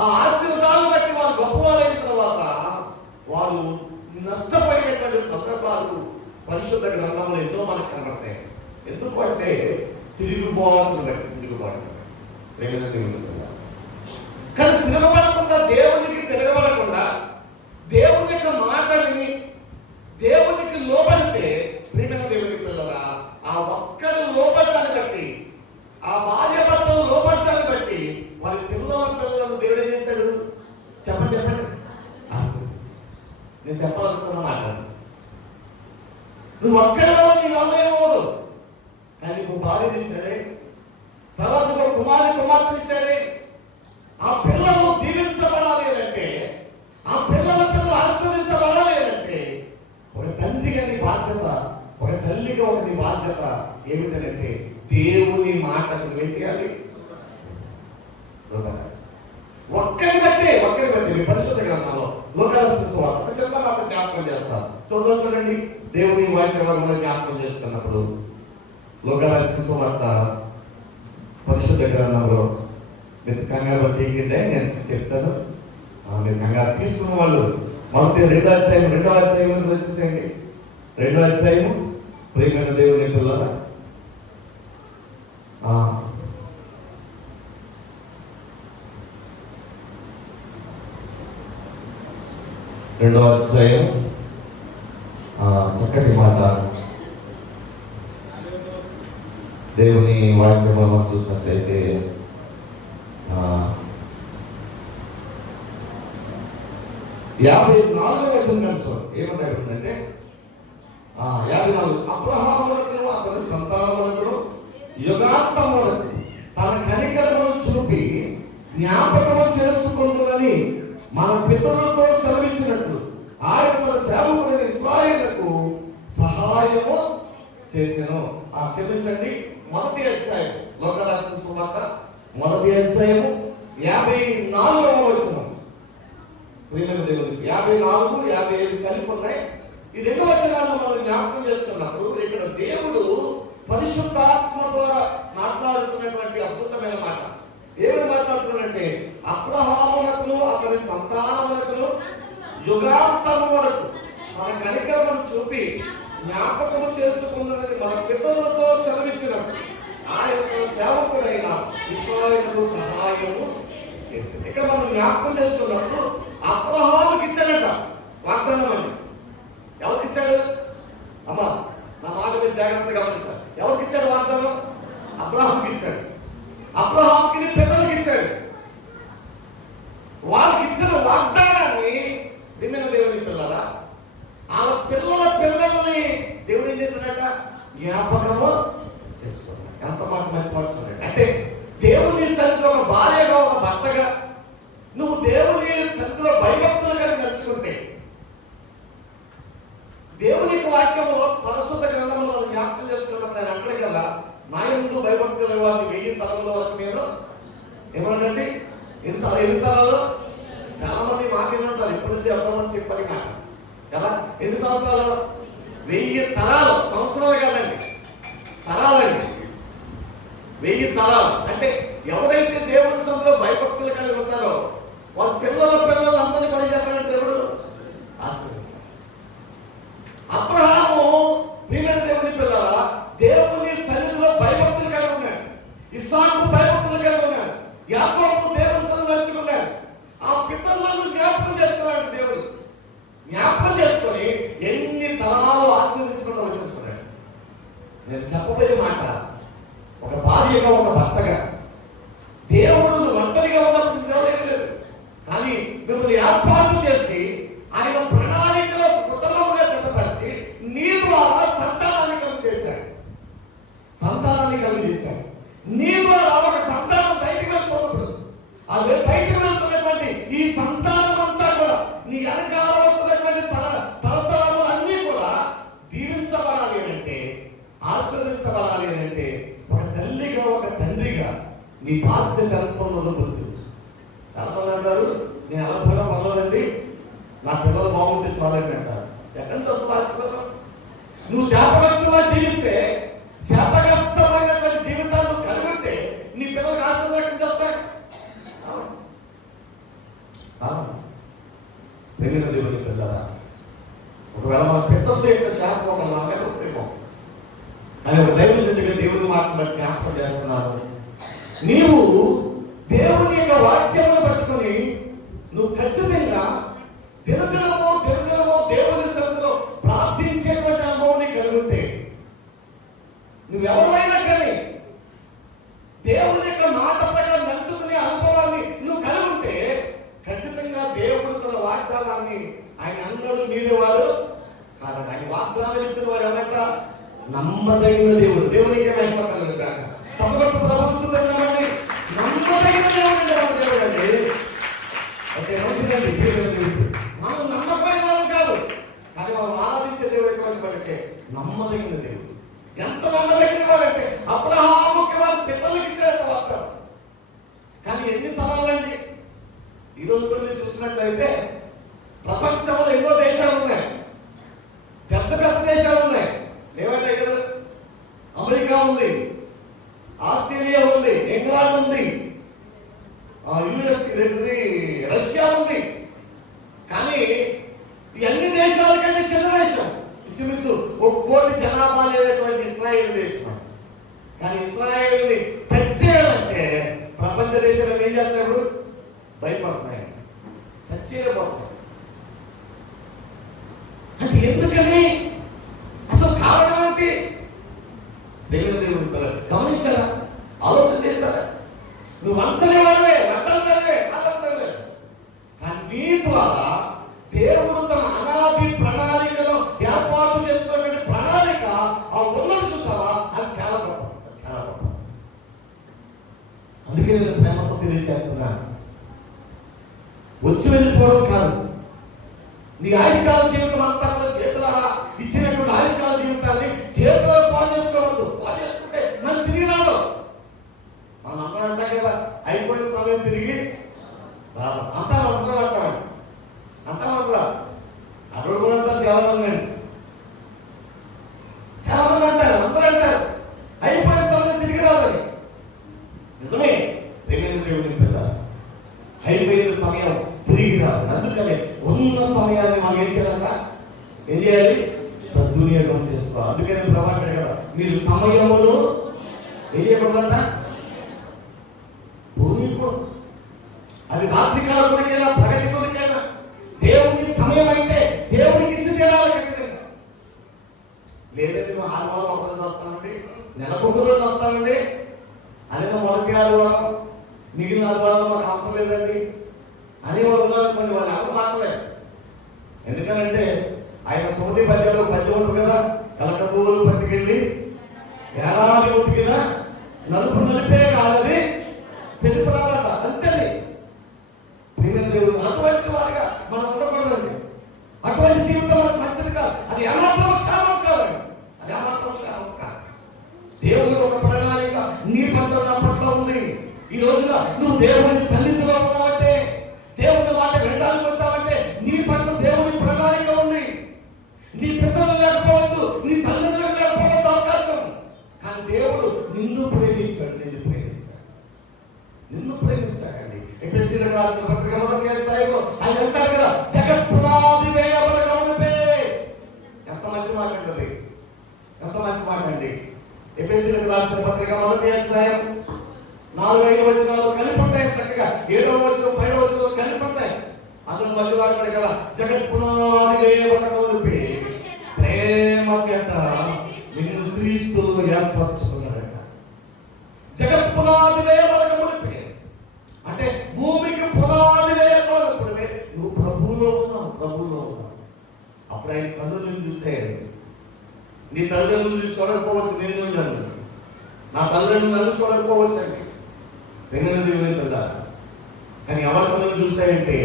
ఆ ఆశీర్వాదాలను బట్టి వాళ్ళు గొప్పవాళ్ళు అయిన తర్వాత వారు నష్టపోయినటువంటి సందర్భాలు పరిశుద్ధ గ్రంథంలో ఎన్నో మనకు కనబడతాయి. ఎందుకు అంటే తిరుగుబాటును బట్టి ప్రేమ దేవుడు. కానీ తిరగబడకుండా దేవునికి తిరగబడకుండా దేవుని యొక్క మాటని దేవునికి లోబడితే ప్రేమ దేవుని పిల్లరా ఆ ఒక్కరు లోబడ్డాన్ని బట్టి ఆ భార్య భర్తలు లోబడ్డాన్ని బట్టి వారి పిల్లలను దేవుడు ఏం చేశాడు? చెప్పండి నేను చెప్పాలనుకున్న మాట. నువ్వు ఒక్కరిలో నీ వల్ల ఏమవదు. కానీ నువ్వు భార్యని ఇచ్చాడే, తర్వాత ఒక కుమార్తెని ఇచ్చాడే. ఆ పిల్లలు దీవించబడాలి అంటే, ఆ పిల్లలు ఆశీర్వదించబడాలి అంటే ఒక తండ్రిగా నీ బాధ్యత, ఒక తల్లిగా ఒక నీ బాధ్యత ఏమిటంటే దేవుని మాటను నువ్వేం చేయాలి? ఒక్కరి బట్టి మీ పరిశుద్ధ గ్రంథంలో ఒక చిన్న మాట జ్ఞాపకం చేస్తారు. చూడండి, దేవుని వాక్యం జ్ఞాపకం చేస్తున్నప్పుడు లోకాల వార్త పరిశుద్ధ గ్రంథంలో మీరు కంగారు తీగిందే నేను చెప్తాను. మీరు కంగారు తీసుకున్న వాళ్ళు మొదటి రెండో అధ్యాయం వచ్చేసేయండి. 2వ అధ్యాయము ప్రియమైన దేవుని పిల్లల 2వ అధ్యాయం చక్కటి మాట దేవుని వాక్యంలో మనం చూసినట్లయితే 54వ వచనం ఏమంటే 54 అబ్రహామునకును అతని సంతానమునకును యుగాంతమునకు తన కనికరమును చూపి జ్ఞాపకము చేసుకుంటున్నని మన పితరులతో సెలవిచ్చినట్లు ఆయన తన సేవకుడైన ఇశ్రాయేలుకు సహాయము చేసెను. క్షమించండి, 1వ అధ్యాయం లోక రాసిన సువార్త 1వ అధ్యాయము 54వ వచనం. ప్రియమైన దేవునికి 54, 55 కలిపి ఉన్నాయి. ఈ 2 వచనాలను మనం జ్ఞాపకం చేసుకున్నప్పుడు ఇక్కడ దేవుడు పరిశుద్ధాత్మ ద్వారా మాట్లాడుతున్నటువంటి అద్భుతమైన మాట. దేవుడు మాట్లాడుతున్నాడంటే అబ్రహామునకును అతని సంతానమునకును యుగాంతము వరకు మన కనికరమును చూపి జ్ఞాపకము చేసుకున్నదని మన పితరులతో సెలవిచ్చిన ఆయన సేవకుడైన ఇశ్రాయేలుకు సహాయము చేసింది. ఇక మనం జ్ఞాపకం చేసుకున్నప్పుడు అబ్రహాముకి ఇచ్చాడట వాగ్దానం అని. ఎవరికి ఇచ్చాడు? అమ్మా, నా మాట మీరు జాగ్రత్తగా గమనించాలి. ఎవరికి ఇచ్చాడు వాగ్దానం? అబ్రహాంకి ఇచ్చాడు. అబ్రహాంకి పిల్లలకి ఇచ్చాడు. వాళ్ళకి ఇచ్చిన వాగ్దానాన్ని విన్న దేవుని పిల్లల ఆ పిల్లల పిల్లల్ని దేవుడు ఏం చేశాడట? జ్ఞాపకము చేసుకున్నాడు. ఎంత మాట మంచి మాట చూడండి. అంటే దేవుని సన్నిధిలో ఒక భార్యగా, ఒక భర్తగా నువ్వు దేవుని సన్నిధిలో భయభక్తులుగా నడుచుకుంటే, దేవుని వాక్యంలో పరిశుద్ధ గ్రంథంలో మనం జ్ఞాపకం చేసుకున్నప్పుడు ఆయన అంటాడు కదా, నా యందు భయభక్తుల వారిని 1000 తరముల వరకు మీరు ఏమనండి, ఎన్ని తరాలు? చాలా మంది మాట ఏమంటారు, ఇప్పటి నుంచి ఎంతమంది చెప్పని మాట కదా. ఎన్ని సంవత్సరాలు? 1000 తరాలు. సంవత్సరాలు కాదండి, తరాలండి. 1000 తరాలు అంటే ఎవరైతే దేవుని సన్నిధిలో భయభక్తులు కలిగి ఉంటారో వాళ్ళ పిల్లలు అందరినీ పని చేస్తారని దేవుడు ఆశీర్వదిస్తాడు. అబ్రహాము ప్రియమైన దేవుని పిల్లల దేవుని సన్నిధిలో భయభక్తులు కలిగి ఉన్నాడు. ఇస్సాకు భయభక్తులు కలిగి ఉన్నాడు. యాకోబు దేవుని సన్నిధిలో నడుచుకున్నాడు. ఆ పితరులను జ్ఞాపకం చేసుకున్నాడు. దేవుడు జ్ఞాపకం చేసుకొని ఎన్ని తరాలు ఆశీర్వదించుకుంటూ వచ్చేసుకున్నాడు. నేను చెప్పబోయే మాట, ఒక భార్యగా, ఒక భర్తగా దేవుడు ఒంటరిగా ఉన్నప్పుడు దేవుడు ఏం లేదు, కానీ మిమ్మల్ని ఏర్పాటు చేసి ఆయన ప్రణాళికలో కుటుంబముగా సిద్ధపరిచి నీ ద్వారా సంతానాన్ని కలుగు చేశాడు. నీ ద్వారా ఒక సంతానం బయటికి వెళ్తున్నప్పుడు ఆ బయటికి వెళ్తున్నటువంటి ఈ సంతానం అంతా కూడా నీ వెనకాల వస్తున్నటువంటి తరతరాలు అన్నీ కూడా దీవించబడాలి అంటే, ఆశీర్వదించబడాలి అంటే ఒక తల్లిగా, ఒక తండ్రిగా నీ బాధ్యత ఎంత ఉన్నదో గుర్తించు. చాలా మంది అంటారు, నేను ఎలా పోయినా పర్లేదండి, నా పిల్లలు బాగుంటే చాలండి అంటారు. ఎక్కడి నుంచి వస్తుంది ఆశీర్వాదం? నువ్వు శాపగ్రస్తులా జీవిస్తే, శాపగ్రస్తమైనటువంటి జీవితాన్ని కలిగి ఉంటే నీ పిల్లలకు ఆశీర్వాదం ఎక్కడి నుంచి వస్తాయి? ప్రేమ దేవుని పిల్లరా, ఒకవేళ మన పిల్లల యొక్క శాపం మన నామే ఉంటేమో, కానీ ఒక దైవజనుడిగా దేవుని మాటను జ్ఞాపకం చేస్తున్నాను. నీవు దేవుని యొక్క వాక్యమును పట్టుకొని నువ్వు ఖచ్చితంగా దినదినమో దేవుని సన్నిధిలో ప్రార్థించేటువంటి అనుభవం కలిగి ఉంటే, నువ్వెవరైనా కానీ దేవుని యొక్క మాట ప్రకారం నడుచుకునే అనుభవాన్ని నువ్వు కలిగి ఉంటే ఖచ్చితంగా దేవుడు తన వాగ్దానాన్ని, ఆయన అందరూ మీరేవాడు కాదు, ఆయన వాగ్దానం ఇచ్చిన వాడు ఎవరంట? నమ్మదగిన దేవుడు. దేవునికి మహిమ కలుగుగాక. తప్పకుండా ప్రపంచుతుందండి, నమ్మదగిన దేవుడు అండి. ఓకే, మంచిదండి. మనం నమ్మకమైన వాళ్ళం కాదు, కానీ మనం ఆరాధించే దేవుడు ఎటువంటి నమ్మదగిన దేవుడు. ఎంత నమ్మదగిన వాడంటే అబ్రహాముకి వాళ్ళ పిల్లలకి ఇచ్చారు వాగ్దానం. కానీ ఎన్ని తరాలండి? ఈరోజు కూడా మీరు చూసినట్లయితే ప్రపంచంలో ఎన్నో దేశాలు ఉన్నాయి, పెద్ద దేశాలు ఉన్నాయి. ఏమంటాయి కదా, అమెరికా ఉంది, ఆస్ట్రేలియా ఉంది, ఇంగ్లాండ్ ఉంది, యుఎస్, రష్యా ఉంది. కానీ ఈ అన్ని దేశాల కంటే చిన్న దేశం, ఇంచుమించు 1 కోటి జనాభా లేనటువంటి ఇస్రాయేల్ దేశం. కానీ ఇస్రాయేల్ని టచ్ చేయాలంటే ప్రపంచ దేశాలు ఏం చేస్తాయి? ఇప్పుడు భయపడుతున్నాయి, టచ్ చేయలేకపోతున్నాయి. అంటే ఎందుకని? అసలు కారణం ఏంటి? దేవుని పిల్లలు గమనించారా? ఆలోచన చేశారా? నువ్వు అంతని వాడవే, అంతలే, కానీ నీ ద్వారా దేవుడు తన అనాది ప్రణాళికలో ఏర్పాటు చేసుకున్నటువంటి ప్రణాళిక ఆ ఉన్నది చూసావా? అది చాలా గొప్ప, చాలా గొప్ప. అందుకే నేను ప్రేమతో తెలియజేస్తున్నా, వచ్చి వెళ్ళిపోవడం కాదు. నీ ఆయుష్కాల జీవితం అంతా కూడా చేతుల ఇచ్చినటువంటి ఆయుష్కాల జీవితాన్ని చేతుల్లో పాలు చేసుకోవద్దు. పాలు చేసుకుంటే మనం తిరిగి రాదు. మనం అందరం అంటాం కదా, అయిపోయిన సమయం తిరిగి రాదు అంతా అందరం అంటాం. అంతా అందరూ అక్కడ కూడా అంటారు, చాలా మంది అంటారు, అందరూ అంటారు అయిపోయిన సమయం తిరిగి రాదని. నిజమే, ప్రేమైన దేవుని పిల్ల, అయిపోయిన సమయం తిరిగి రాదు. అందుకని ఉన్న సమయాన్ని మనం ఏం చేయాలంట, ఏం చేయాలి, సద్వినియోగం చేసుకోవాలి. అందుకని ప్రభు అంటాడు కదా, మీరు సమయమును ఏం చేయకూడదంట, భూమికూడదు. అది రాత్రి కాలకుడికైనా పగటి కొడుకైనా దేవుని సమయం అయితే దేవునికి ఇచ్చి తీరాలి ఖచ్చితంగా. లేదంటే మేము ఆదివారం ఒక రోజు వస్తామండి, నెలకు ఒక రోజు వస్తామండి, అదే మొదటి ఆదివారం మిగిలిన ఆదివారం మాకు అవసరం లేదండి అని వాళ్ళు కొన్ని వాళ్ళు ఎవరు మార్చలేదు. ఎందుకనంటే ఆయన సోటి పద్యాలు పద్యం ఉంటుంది కదా, కలక పువ్వులు పట్టుకెళ్ళి ఏడాది ఉతికిన నలుపు నలిపే కాదని తెలుపు రాదట. అంతేది ప్రియమైన దేవుడు, అటువంటి వారిగా మనం ఉండకూడదండి. అటువంటి జీవితం మనకు మంచిది కాదు. అది ఏమాత్రం క్షేమం కాదండి, అది ఏమాత్రం క్షేమం కాదు. దేవుడు ఒక ప్రణాళిక నీ పట్ల నా పట్ల ఉంది. ఈ రోజున నువ్వు దేవుని సన్నిధిలో ఉన్నావంటే, దేవుని మాట వినడానికి వచ్చావంటే నీ పట్ల దేవుని ప్రణాళిక ఉంది. నీ పితరులు లేకపోవచ్చు, నీ తల్లిదండ్రులు లేకపోవచ్చు అవకాశం, కానీ దేవుడు నిన్ను ప్రేమించాడు, నిన్ను ప్రేమించాడండి. ఎఫెసీయులకు రాసిన పత్రిక 1వ అధ్యాయంలో ఆయన అంటాడు కదా, జగత్ పునాది వేయబడక మునుపే. ఎంత మంచి మాట అంటది, ఎంత మంచి మాట అండి. ఎఫెసీయులకు రాసిన పత్రిక 1వ అధ్యాయం 4-5 వచనాలు కలిపి ఉంటాయి. చక్కగా 7వ వచనం 10వ వచనం కలిపి ఉంటాయి. అందులో మధ్యలో అంటాడు కదా, జగత్ పునాది వేయబడక మునుపే ప్రేమ చేత నిన్ను క్రీస్తు ఏర్పరచుకున్నాడట. జగత్ పునాది వేయబడక మునుపే అంటే భూమికి పునాది వేయబడినప్పుడే నువ్వు ప్రభువులో ఉన్నావు, ప్రభువులో ఉన్నావు. అప్పుడు ఆయన కన్నులను చూసాడు. నీ తల్లిదండ్రులు చూడకపోవచ్చు, నేను చూశాను. నా తల్లిదండ్రులు నన్ను చూడకపోవచ్చు అండి, రెండు దేవుని పిల్ల. కానీ ఎవరి కన్నులు చూశాయంటే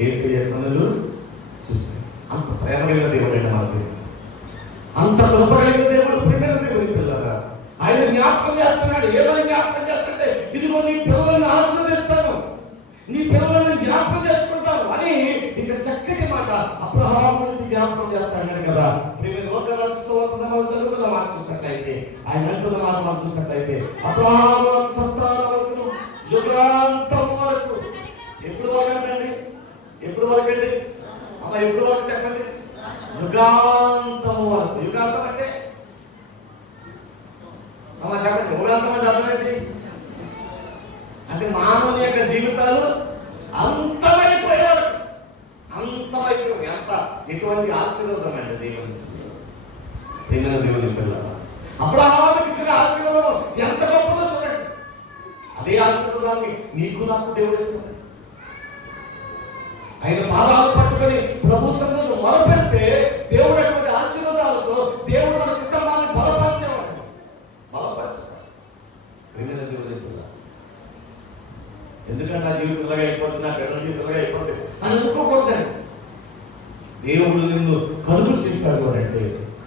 యేసయ్య కన్నులు చూశాయి. అంత ప్రేమ కలిగిన దేవుడైన మనకి, అంత కృప కలిగిన దేవుడు, ప్రేమైన దేవుని పిల్లగా ఆయన జ్ఞాపకం చేస్తున్నాడు. ఏమైనా జ్ఞాపకం చేస్తుంటే, ఇదిగో నీ పిల్లలను ఆశీర్వదిస్తాను, నీ పిల్లలను జ్ఞాపకం చేసుకుంటాను అని ఇక్కడ చక్కటి మాట అబ్రహాము గురించి జ్ఞాపకం చేస్తాడు కదా. మేము లోకరాష్ట్రం చదువుకున్న మాట చూసినట్లయితే, ఆయన అంటున్న మాట మనం చూసినట్లయితే, అబ్రహాము సంతానం వరకు యుగాంతం వరకు. ఎప్పుడు వరకు అండి, ఎప్పుడు వరకు అండి అమ్మ, ఎప్పుడు వరకు చెప్పండి, యుగాంతం వరకు. యుగాంతం అంటే అమ్మ చెప్పండి, యుగాంతం అంటే అర్థం ఏంటి? అంటే మానవుని యొక్క జీవితాలు అంతమైపోయే వరకు, అంతమైపోయి. ఎంత ఎటువంటి ఆశీర్వాదం అండి దేవుని, ప్రియమైన దేవుని పిల్ల. అబ్రహాముకి ఇచ్చిన ఆశీర్వాదం ఎంత గొప్పదో చూడండి. అదే ఆశీర్వాదాన్ని నీకు నాకు దేవుడు ఇస్తున్నాడు. ఆయన పాదాలు పట్టుకొని ప్రభు సన్నిధిలో మొరపెడితే దేవుడు అటువంటి ఆశీర్వాదాలతో దేవుడు మన కుటుంబాన్ని బలపరిచేవాడు, బలపరచాడు. ప్రియమైన దేవుని పిల్ల, ఎందుకంటే నా జీవితం ఇలాగా అయిపోతుంది, నా బిడ్డల జీవితం ఇలాగా అయిపోతుంది అని అనుకోకూడదండి. దేవుడు నిన్ను కలుగు చేశాడు అంటే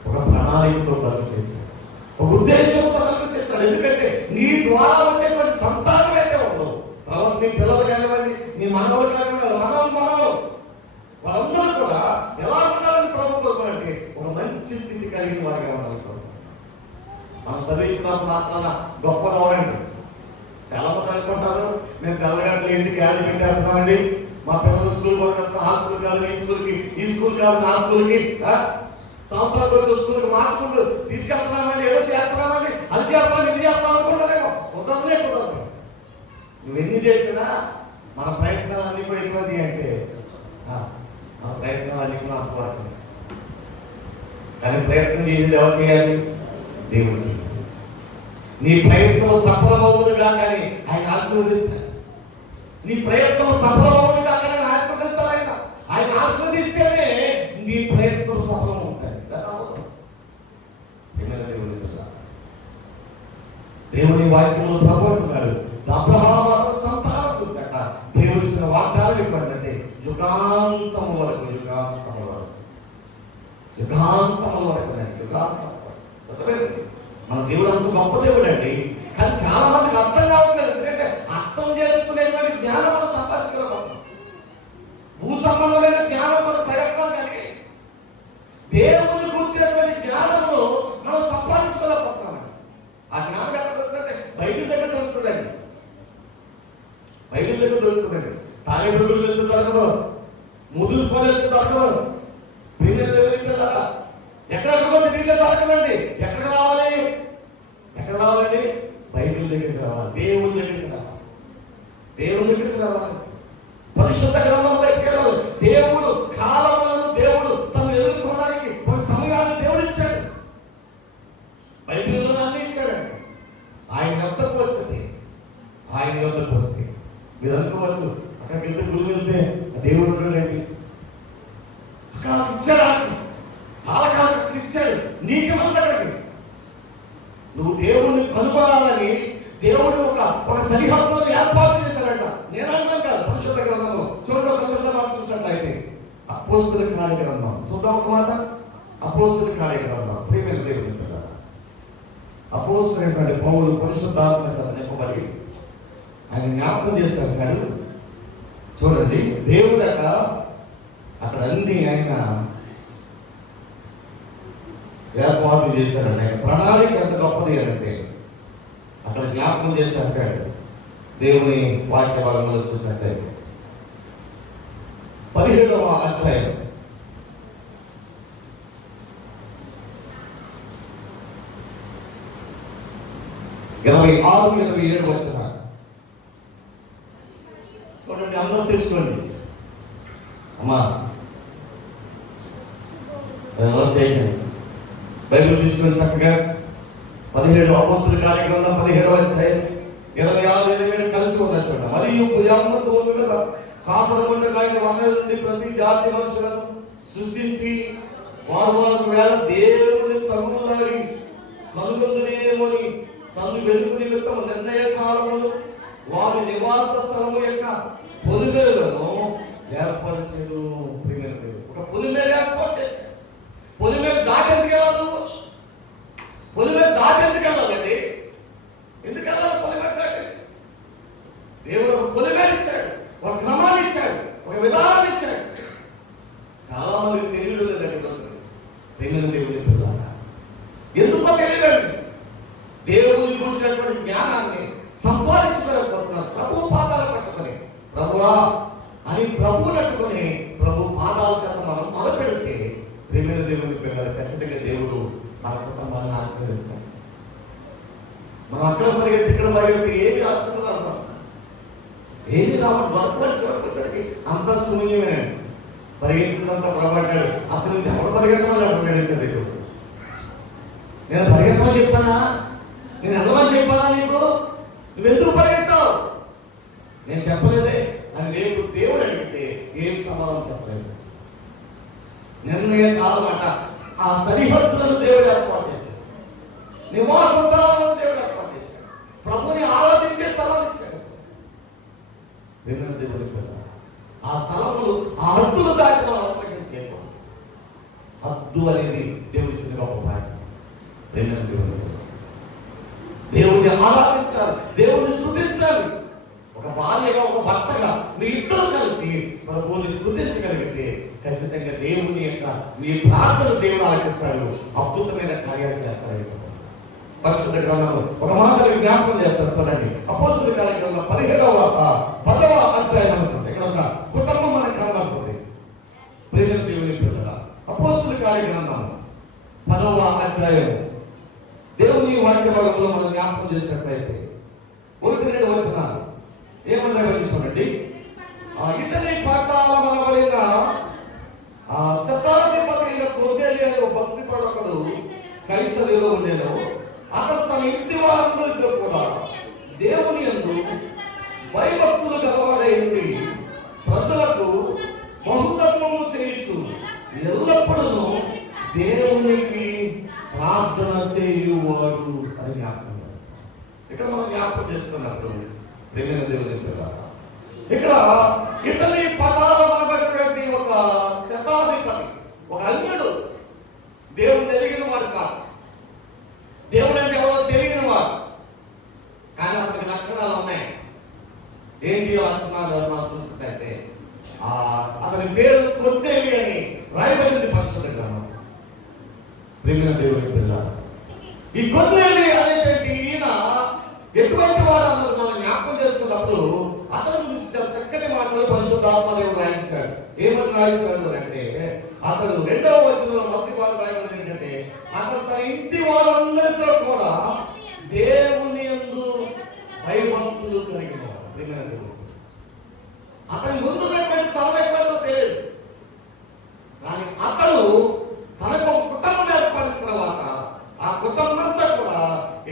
ఒక ప్రణాళికతో కలుగు చేశాడు, ఒక ఉద్దేశంతో కలుగు చేశాడు. ఎందుకంటే నీ ద్వారా వచ్చేటువంటి సంతానం అయితే ఉండదు. తర్వాత నీ పిల్లలు కానివ్వండి, నీ మనవలు కానివ్వండి, మనవలు వాళ్ళందరూ కూడా ఎలా ఉండాలని ప్రభు కోరుకోవాలంటే ఒక మంచి స్థితి కలిగిన వారిగా ఉండాలి. మనం చదివించినప్పుడు మాత్రాన గొప్పగా అవ్వండి. చాలా మంది అనుకుంటారు, మేము తెల్లగడ్డలు వేసి గ్యాలరీ పెట్టేస్తున్నామండి, మా పిల్లలు స్కూల్ కొట్టేస్తున్నాం, ఆ స్కూల్ కాదు ఈ స్కూల్కి, ఈ స్కూల్ కాదు నా స్కూల్కి, సంవత్సరానికి వచ్చే స్కూల్కి మార్చుకుంటూ తీసుకెళ్తున్నామండి, ఏదో చేస్తున్నామండి, అది చేస్తాం ఇది చేస్తాం అనుకుంటారేమో. కుదరదే కుదరదు. నువ్వెన్ని చేసినా మన ప్రయత్నాలు అన్ని కూడా ఎక్కువ అంటే మన ప్రయత్నాలు అన్ని కూడా అర్థం. కానీ ప్రయత్నం చేసేది ఎవరు చేయాలి? దేవుడు చేయాలి. నీ ప్రయత్నం సఫలమవునుగా కానీ ఆయన ఆశీర్వదించాలి. నీ ప్రయత్నం సఫలమవునుగా కానీ ఆశీర్వదించాలి. ఆయన ఆశీర్వదిస్తేనే నీ ప్రయత్నం సఫలం ఉంటాయి. దేవుని వాక్యంలో ప్రభు అంటున్నాడు, అబ్రహాము సంతానం గురించట దేవుడు ఇచ్చిన వాగ్దానం ఇవ్వండి, యుగాంతము వరకు, యుగాంతము వరకు, యుగాంతము వరకు అండి, యుగాంతం వరకు. మన దేవుడు అంత గొప్ప దేవుడు అండి. కానీ చాలా మందికి అర్థం కావట్లేదు. ఎందుకంటే అర్థం చేసుకునేటువంటి జ్ఞానం మనం సంపాదించుకోలేకపోతున్నాం. భూ సంబంధమైన జ్ఞానం మనం ప్రయత్నం కలిగి దేవుని కూర్చున్నటువంటి జ్ఞానము మనం సంపాదించుకోలేకపోతున్నాం. ఆ జ్ఞానం ఎక్కడ దొరుకుతుందంటే బైబిల్ దగ్గర దొరుకుతుందండి. బైబిల్ దగ్గర దొరుకుతుందండి. తాళేబుడులు వెళ్తే దొరకదు, ముదురు పోలు వెళ్తే దొరకదు. ఎక్కడ తిరిగితే దొరకదండి. ఎక్కడికి రావాలి? ఎక్కడ రావాలండి? బైబిల్ దగ్గరికి రావాలి, దేవుని దగ్గరికి రావాలి, దేవుని దగ్గరికి రావాలి, పరిశుద్ధ గ్రంథం దగ్గరికి రావాలి. దేవుడు కాలములను దేవుడు తను ఎదుర్కోవడానికి ఒక సమయాన్ని దేవుడు ఇచ్చాడు. బైబిల్లో అన్ని ఇచ్చాడండి. ఆయన వద్దకు వచ్చింది, ఆయన వద్దకు వస్తే మీరు అనుకోవచ్చు, అక్కడికి వెళ్తే గుడి వెళ్తే దేవుడు ఉన్నాడండి. అక్కడ ఇచ్చాడు, కాలకాలకి ఇచ్చాడు. నీకేమంది అక్కడికి? నువ్వు దేవుణ్ణి కనుగొనాలని దేవుడు ఒక సరిహద్దులను ఏర్పాటు చేశాడంట. నేను అన్నాను కాదు, పరిశుద్ధ గ్రంథంలో చూడండి. ఒక చిన్న మాట చూసినట్లయితే అపోస్తల కార్యగ్రంథం చూద్దాం. ఒక మాట, అపోస్తల కార్యగ్రంథం. ప్రియమైన దేవుని కదా, అపోస్తలైనటువంటి పౌలు పరిశుద్ధాత్మ చేత నింపబడి ఆయన జ్ఞాపకం చేస్తాడు కాదు. చూడండి, దేవుడట అక్కడ అన్ని ఆయన ఏర్పాటు చేశారండి. ఆయన ప్రణాళిక ఎంత గొప్పది అంటే అక్కడ జ్ఞాపకం చేస్తే అంటాడు. దేవుని వాక్య భాగంలో చూసినట్టయితే 17వ అధ్యాయం 26, 27 వచనాలు చూడండి. అందరూ తీసుకోండి అమ్మా, చేయండి. బైబిల్ తీసుకొని చక్కగా 17 అపోస్తల కార్యగ్రంథం 17వ అధ్యాయం 26, 27 కలిసి ఉందా చూడండి. మరియు భుజాంగంతో మీద కాపురముండగా ఆయన వందల నుండి ప్రతి జాతి మనుషులను సృష్టించి వారు వేళ దేవుని తగులాడి కనుగొందునేమని తను వెలుగు నిమిత్తం నిర్ణయ కాలములు వారి నివాస స్థలము యొక్క పొలిమేలను ఏర్పరిచాడు. ఒక పొలిమేర ఏర్పాటు చేశాడు. పొలిమేర దాటెందుకు వెళ్ళాలి? పొలిమేర దాటెందుకు వెళ్ళాలండి? ఎందుకు వెళ్ళాలి పొలిమేర దాటి? దేవుడు ఒక పొలిమేర ఇచ్చాడు, ఒక క్రమాన్ని ఇచ్చాడు, ఒక విధానాన్ని ఇచ్చాడు. చాలా మందికి తెలియడం లేదండి. తెలియని దేవుని పిల్లల ఎందుకో తెలియదండి. దేవుని గురించినటువంటి జ్ఞానాన్ని సంపాదించుకోలేకపోతున్నారు. ప్రభు పాదాలు పట్టుకొని ప్రభువా అని ప్రభువు నట్టుకొని ప్రభు పాదాల చేత మనం మొదలుపెడితే ప్రేమైన దేవుని పిల్లలు ఖచ్చితంగా దేవుడు మన కుటుంబాన్ని ఆశీర్వదిస్తాం. మనం అక్కడ పరిగెత్తి ఇక్కడ పరిగెత్తి ఏమి ఆశీర్వాదం ఏమి రావడం వర్తపరిచేవారికి అంత శూన్యమే. పరిగెత్తినంత ప్రభావాడు అసలు ఎవరు పరిగెత్తమని నేను పరిగెత్తమని చెప్పానా? నేను వెళ్ళమని చెప్పానా? నువ్వెందుకు పరిగెత్తావు? నేను చెప్పలేదే అని రేపు దేవుడు అడిగితే ఏం సమాధానం చెప్పలేదు. నిర్ణయ కాలం అంట ఆ సరిహద్దులను దేవుడు ఏర్పాటు చేశాడు. నివాస స్థలాలను దేవుడు ఏర్పాటు చేశాడు. ప్రభుని ఆరాధించే స్థలాలు ఇచ్చాడు. దేవుడి పిల్ల ఆ స్థలములు ఆ హద్దులు దాటి మనం ఆశ్రయించేయకూడదు. హద్దు అనేది దేవుడి చిన్న గొప్ప భాగ్యం. దేవుడిని ఆరాధించాలి, దేవుడిని స్తుతించాలి. ఒక భార్యగా ఒక భర్తగా మీ ఇద్దరు కలిసి ప్రభువుని స్తుతించగలిగితే ఖచ్చితంగా దేవుని యొక్క మీ ప్రార్థన దేవుడు ఆలకిస్తాడు, అద్భుతమైన కార్యాలు చేస్తాడు. పరిశుద్ధ గ్రంథంలో ఒక మాటను జ్ఞాపకం చేస్తారు చూడండి. అపోస్తల కార్యక్రమంలో 10వ అధ్యాయం అనుకుంటే ఇక్కడ ఒక కుటుంబం మనకు కనబడుతుంది. ప్రేమ దేవుని పిల్లల అపోస్తల కార్యక్రమం 10వ అధ్యాయం దేవుని వాక్య భాగంలో మనం జ్ఞాపకం చేసినట్లయితే 1-2 వచనాలు ఏమన్నా చూడండి. ఇతని పాతాళమనబడిన శతాధిపతి అయిన కొర్నేలియు అనే భక్తి పరుడు కైసరియలో ఉండేను. అతను తన ఇంటి వారందరితో కూడా దేవుని యందు భయభక్తులు గలవాడై ఉండి ప్రజలకు బహుధర్మము చేయించు ఎల్లప్పుడూ దేవునికి ప్రార్థన చేయువాడు అని జ్ఞాపకం. ఇక్కడ మనం జ్ఞాపకం చేసుకున్నప్పుడు ప్రేమైన దేవుని పిల్లల ఇక్కడ ఇతని పదాలు అనబడినటువంటి ఒక శతాధిపతి, ఒక అన్యుడు, దేవుడు తెలిగిన వాడు కాదు, దేవుడు అంటే ఎవరో తెలియని వాడు. కానీ అతనికి లక్షణాలు ఉన్నాయి. ఏంటి లక్షణాలు మనం చూసుకుంటే అతని పేరు కొన్నేలి అని రాయబడింది పరిశుద్ధ గ్రంథంలో. ప్రియమైన దేవుని పిల్ల, ఈ కొన్నేలి అనేటువంటి ఈయన ఎటువంటి వాడు అన్నది మనం జ్ఞాపకం చేసుకున్నప్పుడు అతని గురించి చాలా చక్కటి మాటలు పరిశుద్ధాత్మదేవుడు రాయించాడు. ఏమని రాయించాడు అంటే, అతడు 2వ వచనంలో మొదటి భాగం రాయబడింది ఏంటంటే, అతను తన ఇంటి వాళ్ళందరితో కూడా దేవుని యందు భయభక్తులు కలిగిన వాడు. అతని ముందు తల ఎక్కడో తెలియదు, కానీ అతడు తనకు ఒక కుటుంబం ఏర్పడిన తర్వాత ఆ కుటుంబం అంతా కూడా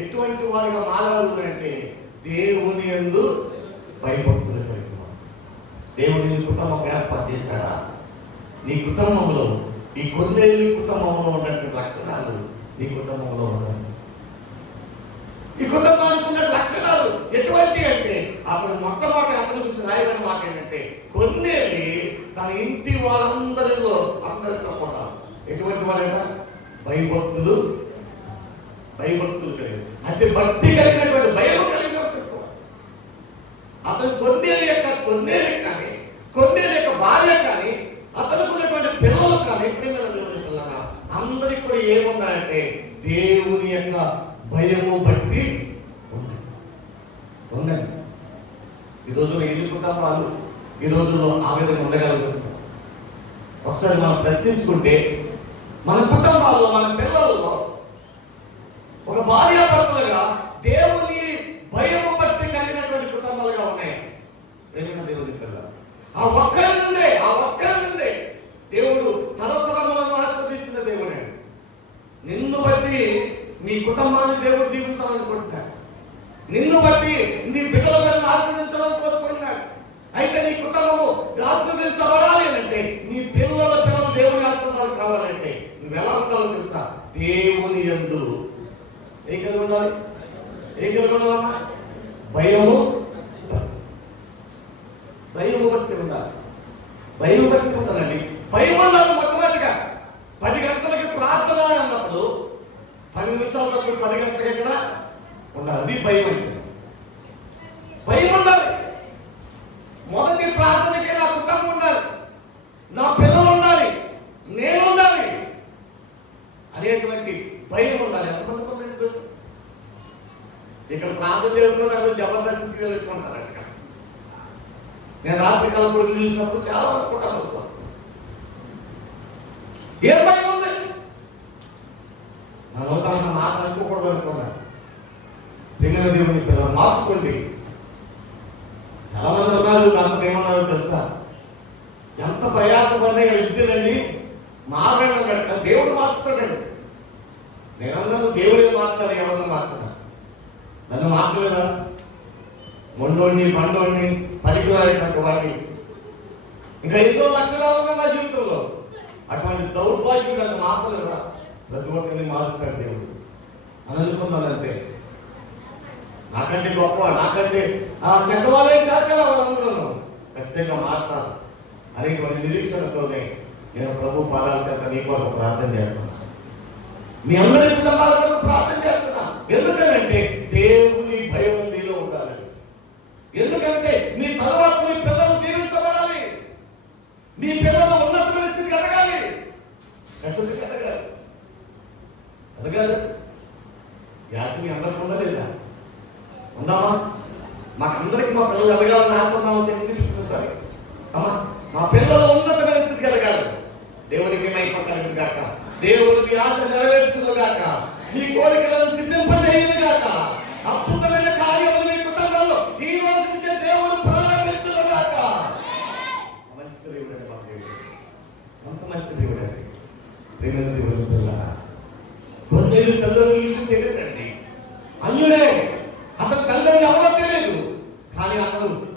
ఎటువంటి వారిగా మారాలి అంటే దేవుని యందు భయభక్తులు కలిగిన వాడు. దేవుని కుటుంబం ఏర్పాటు చేశాడా? నీ కుటుంబంలో, ఈ కొన్నేళ్ళు కుటుంబంలో ఉన్నటువంటి లక్షణాలు నీ కుటుంబంలో ఉన్నాయి. ఈ కుటుంబానికి ఉన్న లక్షణాలు ఎటువంటి అంటే, అతను మొట్టమొదటి అతని గురించి రాయబడిన మాట ఏంటంటే, కొన్నేళ్ళి తన ఇంటి వాళ్ళందరితో కూడా ఎటువంటి వాళ్ళంట? భయభక్తులు కలిగి, అంటే భక్తి కలిగినటువంటి, భయం కలిగినటువంటి. అతను కొన్నేళ్ళు కానీ కొన్నేళ్ళ యొక్క భార్య కానీ అతనికి ఉన్నటువంటి పిల్లలు కానీ ఎప్పుడైనా దేవుని పిల్లగా అందరికి కూడా ఏముందంటే దేవుని యొక్క భయము బట్టి ఉందండి. ఈ రోజుల్లో ఎన్ని కుటుంబాలు ఈ రోజుల్లో ఆ విధంగా ఉండగలుగుతున్నాం? ఒకసారి మనం ప్రశ్నించుకుంటే మన కుటుంబాల్లో, మన పిల్లల్లో ఒక భార్యాభర్తలుగా దేవుని భయము బట్టి కలిగినటువంటి కుటుంబాలుగా ఉన్నాయి. దేవుని పిల్ల ఆ ఒక్కరి నుండే దేవుడు తరతరములను ఆస్వాదించిన దేవుడే. నిన్ను బట్టి నీ కుటుంబాన్ని దేవుడు దీవించాలనుకుంటున్నాడు. నిన్ను బట్టి నీ బిడ్డల బిడ్డను ఆస్వాదించాలని కోరుకుంటున్నాడు. అయితే నీ కుటుంబము ఆస్వాదించబడాలి అంటే, నీ పిల్లలు దేవుని ఆస్వాదాలు కావాలంటే నువ్వు ఎలా ఉండాలో తెలుసా? దేవుని యందు ఏం కలిగి ఉండాలి? ఉండాలమ్మా? భయము బట్టి ఉండాలి. భయం బట్టి ఉండాలండి. భయం ఉండాలి. మొట్టమొదటిగా 10 గంటలకి ప్రార్థన అన్నప్పుడు 10 నిమిషాలకు 10 గంటలకి ఎక్కడ ఉండాలి? అది భయం అంటే. భయం ఉండాలి. మొదటి ప్రార్థనకి నా కుటుంబం ఉండాలి, నా పిల్లలు ఉండాలి, నేను ఉండాలి అనేటువంటి భయం ఉండాలి. ఎంతమంది పొందండి? ఇక్కడ ప్రార్థన చేస్తున్నారు, జబర్దస్త్ సీరియల్ ఎత్తుకుంటారు. నేను రాత్రి కాలం కొడుకు చూసినప్పుడు చాలా మంది కుటుంబాలు ఏం భయం ఉంది? నా నోట మాట అనుకోకూడదు అనుకున్నా. ప్రియమైన దేవుని పిల్లలు మార్చుకోండి. చాలా మంది ఉన్నారు, నాకు ఏమన్నారో తెలుసా? ఎంత ప్రయాసపడినా ఇద్దరండి మారండి అన్నాడు. దేవుడు మార్చుతాడండి. నేనన్నాను దేవుడే మార్చాలి, ఎవరన్నా మార్చాలి? నన్ను మార్చలేదా? మొండోడిని బండోడిని పనికిరాయినటువంటి వాడిని ఇంకా ఎన్నో లక్షణాలు ఉన్నాయి నా జీవితంలో. అటువంటి దౌర్భాగ్యం నన్ను మార్చలేదా? ప్రతి ఒక్కరిని మార్చుతాడు దేవుడు అని అనుకున్నానంటే. నాకంటే గొప్ప, నాకంటే చెడ్డవాళ్ళేం కాదు కదా వాళ్ళందరూ. ఖచ్చితంగా మారుతారు అనేటువంటి నిరీక్షణతోనే నేను ప్రభు పాదాల చేత నీ కొరకు ప్రార్థన చేస్తున్నాను. మీ అందరి కుటుంబాల కొరకు ప్రార్థన చేస్తున్నా. ఎందుకంటే దేవుని భయం మీలో ఉండాలి. ఎందుకంటే మీ తర్వాత మీ పిల్లలు దీవించబడాలి. మీ పిల్లలు ఉన్నతమైన స్థితికి ఎదగాలి. ఎదగాలి. యాస మీ అందరికి ఉందా లేదా? ఉందామా? మాకందరికి మా పిల్లలు ఎదగాలని ఆశ ఉన్నామని చెప్పి సరే అమ్మా, మా పిల్లలు ఉన్నతమైన స్థితికి ఎదగాలి. దేవునికి మహిమ కలుగును గాక. దేవునికి ఆశ నెరవేర్చును గాక. మీ కోరికలను సిద్ధింపజేయును గాక. అద్భుతమైన కార్యములు మీ కుటుంబంలో ఈ రోజు నుంచే దేవుడు ప్రారంభించును గాక. మంచి దేవుడు అండి, మా దేవుడు అంత మంచి దేవుడు అండి. ప్రేమ దేవుడు పిల్లరా, కొందరు తల్లిదండ్రుల విషయం తెలియదండి. అన్యుడే, అతని తల్లిదండ్రులు ఎవరో తెలియదు. కానీ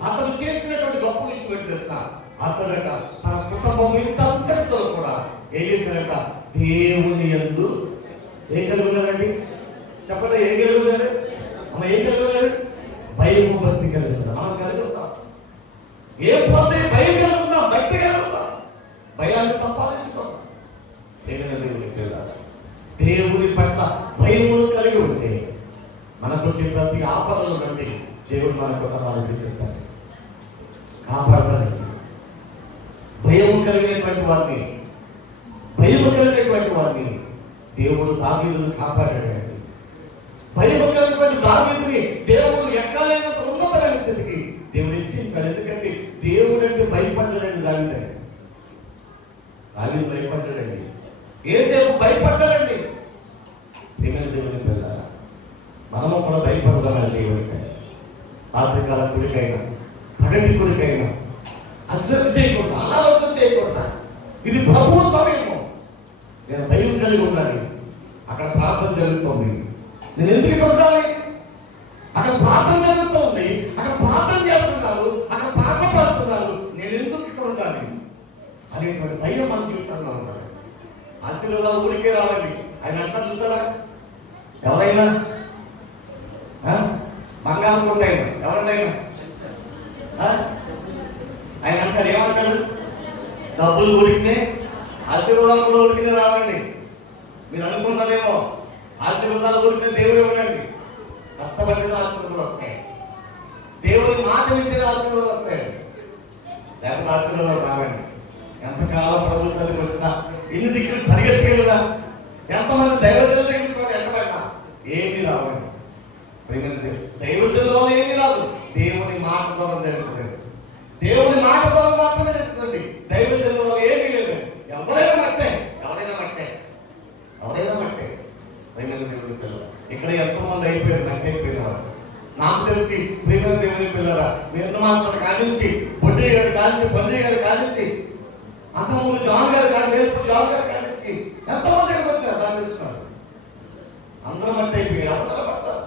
అతను చేసినటువంటి గొప్ప విషయం ఏంటి తెలుసా? అతడట తన కుటుంబం ఇంత అంతటితో కూడా ఏం చేశాడట? దేవుని యందు ఏం కలిగి ఉన్నాడండి? చెప్పండి, ఏం కలిగి ఉన్నాడు? అమ్మ ఏం కలిగి ఉన్నాడు? భయము భక్తి కలిగి ఉన్నాడు. మనం కలిగి ఉంటాం. ఏ పొందే భయం కలుగుతాం, భక్తి కలుగుతాం, భయాన్ని సంపాదించుకుంటాం. దేవుడి పట్ల భయములు కలిగి ఉంటే మనకు వచ్చే ప్రతి ఆపదల నుండి దేవుడు మన కుటుంబాన్ని విడిపిస్తాడు, కాపాడతాడు. భయము కలిగినటువంటి వారిని దేవుడు దావీదును కాపాడాడు. భయము కలిగినటువంటి దావీదుని దేవుడు ఎక్కలేనంత ఉన్నతమైన స్థితికి దేవుడు హెచ్చించాడు. ఎందుకంటే దేవుడు అంటే భయపడ్డాడండి. దావీదు భయపడ్డాడండి, యేసేపు భయపడ్డాడండి. దేవుని పిల్లల మనము కూడా భయపడదామండి. దేవుడికి రాత్రికాల గుడికైనా పగటి గుడికైనా అశ్రద్ధ చేయకుండా, అనాలోచన చేయకుండా, ఇది ప్రభువు సమయము, నేను భయం కలిగి ఉండాలి. అక్కడ ప్రార్థన జరుగుతుంది, నేను ఎందుకు ఇక్కడ ఉండాలి? అక్కడ ప్రార్థన జరుగుతుంది, అక్కడ ప్రార్థన చేస్తున్నారు, అక్కడ పాటలు పాడుతున్నారు, నేను ఎందుకు ఇక్కడ ఉండాలి అనేటువంటి భయం మన జీవితంలో ఉండాలి. ఆశీర్వాదాలు ఊరికే రావండి. ఆయన అంతా చూసారా? ఎవరైనా బంగారం కొట్టైనా ఎవరినైనా ఆయన అంటాడు, ఏమంటాడు? డబ్బులు ఉడికితే ఆశీర్వాదాలు కూడా ఉడికితే రావండి. మీరు అనుకుంటారేమో ఆశీర్వాదాలు ఉడికితే దేవుడు ఇవ్వడండి. కష్టపడితే ఆశీర్వాదాలు వస్తాయి, దేవుడి మాట వింటే ఆశీర్వాదాలు వస్తాయి, లేకపోతే ఆశీర్వాదాలు రావండి. ఎంతకాలం ప్రభు సరికి వచ్చినా, ఇన్ని దిక్కులు పరిగెత్తికెళ్ళినా, ఎంతమంది దైవజనుల దగ్గర ఎక్కబడినా ఏమీ రావండి. దైవజనుల వల్ల ఏమీ రాదు, దేవుని మాట ద్వారా జరుగుతుంది. దేవుని మాట ద్వారా మాత్రమే జరుగుతుంది. దైవజనుల వల్ల ఏమీ లేదు. ఎవరైనా మట్టే. దేవుని పిల్లలు ఇక్కడ ఎంతమంది అయిపోయారు, నక్కైపోయినారు. నాకు తెలిసి ప్రేమ దేవుని పిల్లరా, నిన్న మాస్టర్ కానించి, బొడ్డి గారి కానించి, బండి గారి కానించి, అంతకుముందు జాన్ గారు కానీ, జాన్ గారు కానించి ఎంతమంది దగ్గరికి వచ్చారు దాన్ని తెలుసుకున్నారు. అందరం అంటే అయిపోయి ఎవరు పడతారు,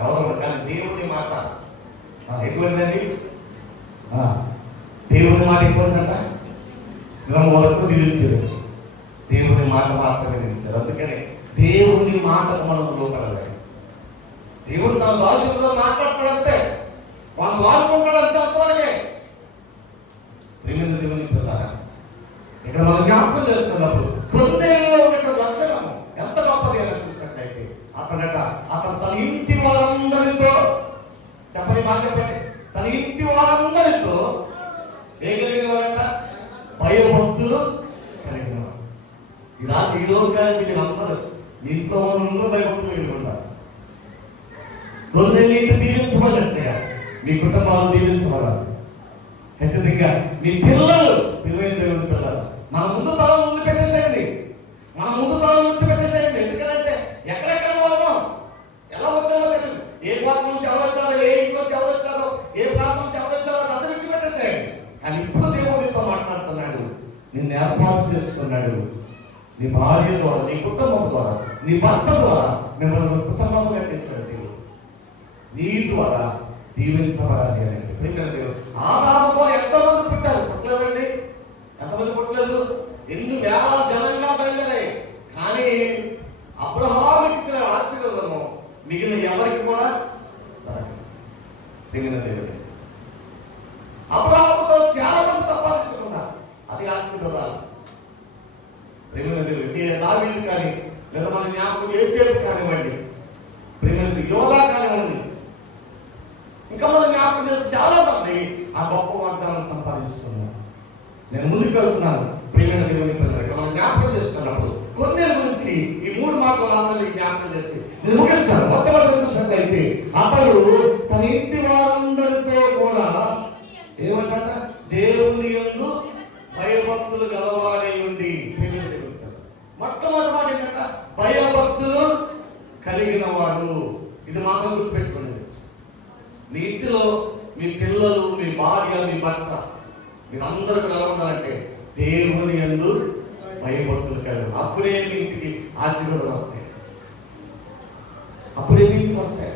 ఎవరు. కానీ దేవుని మాట ఎటువంటిదండి? దేవుని మాట ఎటువంటిదంట? శ్రమ వరకు నిలిచారు, దేవుని మాట మాత్రమే నిలిచారు. అందుకని దేవుని మాటకు మనం లోపడాలి. దేవుడు తన దాసులతో మాట్లాడతాడంటే, వాళ్ళు వాడుకుంటాడంటే అంతవరకే. ప్రేమిత దేవుని పిల్లరా, ఇక్కడ మనం జ్ఞాపకం చేసుకున్నప్పుడు హృదయంలో ఉన్నటువంటి లక్షణము ఎంత గొప్పది అని చూసినట్లయితే, అతను తన ఇంటి వారందరితో చెప్పండి, మాట చెప్పండి, తన ఇంటి వారందరితో ఏం కలిగిన వారంట? భయభక్తులు కలిగిన వారు. ఈ రోజు కానీ మీరు అందరూ ఇంట్లో అందరూ భయభక్తులు కలిగి ఉన్నారు. రోజు దీవించబడినట్లే మీ కుటుంబాలు దీవించబడాలి. ఖచ్చితంగా మీ పిల్లలు దేవుని పిల్లలు మన ముందు తరం ముందు పెట్టేసేయండి, మన ముందు తరం నుంచి పెట్టేసేయండి. ఎందుకంటే ఎక్కడెక్కడ వాళ్ళం ఎలా వచ్చారో తెలియదు. ఏ ప్రాంతం నుంచి ఎవరు వచ్చారో, ఏ ఇంట్లో నుంచి ఎవరు వచ్చారో, ఏ ప్రాంతం నుంచి ఎవరు వచ్చారో అంత నుంచి పెట్టేసేయండి. కానీ ఇప్పుడు దేవుడితో మాట్లాడుతున్నాడు, నిన్ను ఏర్పాటు చేసుకున్నాడు. నీ భార్య ద్వారా, నీ కుటుంబం ద్వారా, నీ భర్త ద్వారా మిమ్మల్ని కుటుంబంగా చేశాడు దేవుడు. నీ ద్వారా దీవించబడాలి అని. ఆదాముతో ఎంతమంది పుట్టారు? పుట్టలేదండి. ఎంతమంది పుట్టలేదు? ఎన్ని వేల జనంగా బయలుదేరాయి. కానీ అబ్రహాముకి ఇచ్చిన ఆశీర్వాదము మిగిలిన ఎవరికి కూడా దేవుడు. అబ్రహాముతో చాలా మంది సంపాదించుకున్నారు, అది ఆశీర్వాదాలు. దావీదు కానీ, లేదా మన జ్ఞాపకం యేసేపు కానివ్వండి, ప్రేమది యోధా కానివ్వండి, ఇంకా మనం జ్ఞాపకం చేస్తే చాలా మంది ఆ గొప్ప వాగ్దానాన్ని సంపాదించుకున్నారు. నేను ముందుకు వెళ్తున్నాను. ప్రేమ దేవుని పిల్లలకి మనం జ్ఞాపకం చేస్తున్నప్పుడు కొన్ని గురించి ఈ 3 మాటలు మాత్రం జ్ఞాపకం చేసి నేను ముగిస్తాను. మొట్టమొదటి చూసినట్లయితే అతడు తన ఇంటి వారందరితో కూడా ఏమంటాట? దేవుని యందు భయభక్తులు గలవాడై ఉండి. మొట్టమొదటి మాట ఏంటంట? భయభక్తులు కలిగిన వాడు. ఇది మాత్రం గుర్తుపెట్టుకోండి. మీ ఇంటిలో మీ పిల్లలు, మీ భార్య, మీ భర్త, మీరందరూ ఎలా ఉండాలంటే దేవుని యందు భయభక్తులు కలిగి. అప్పుడే మీ ఇంటికి ఆశీర్వాదాలు వస్తాయి, అప్పుడే మీ ఇంటికి వస్తాయి.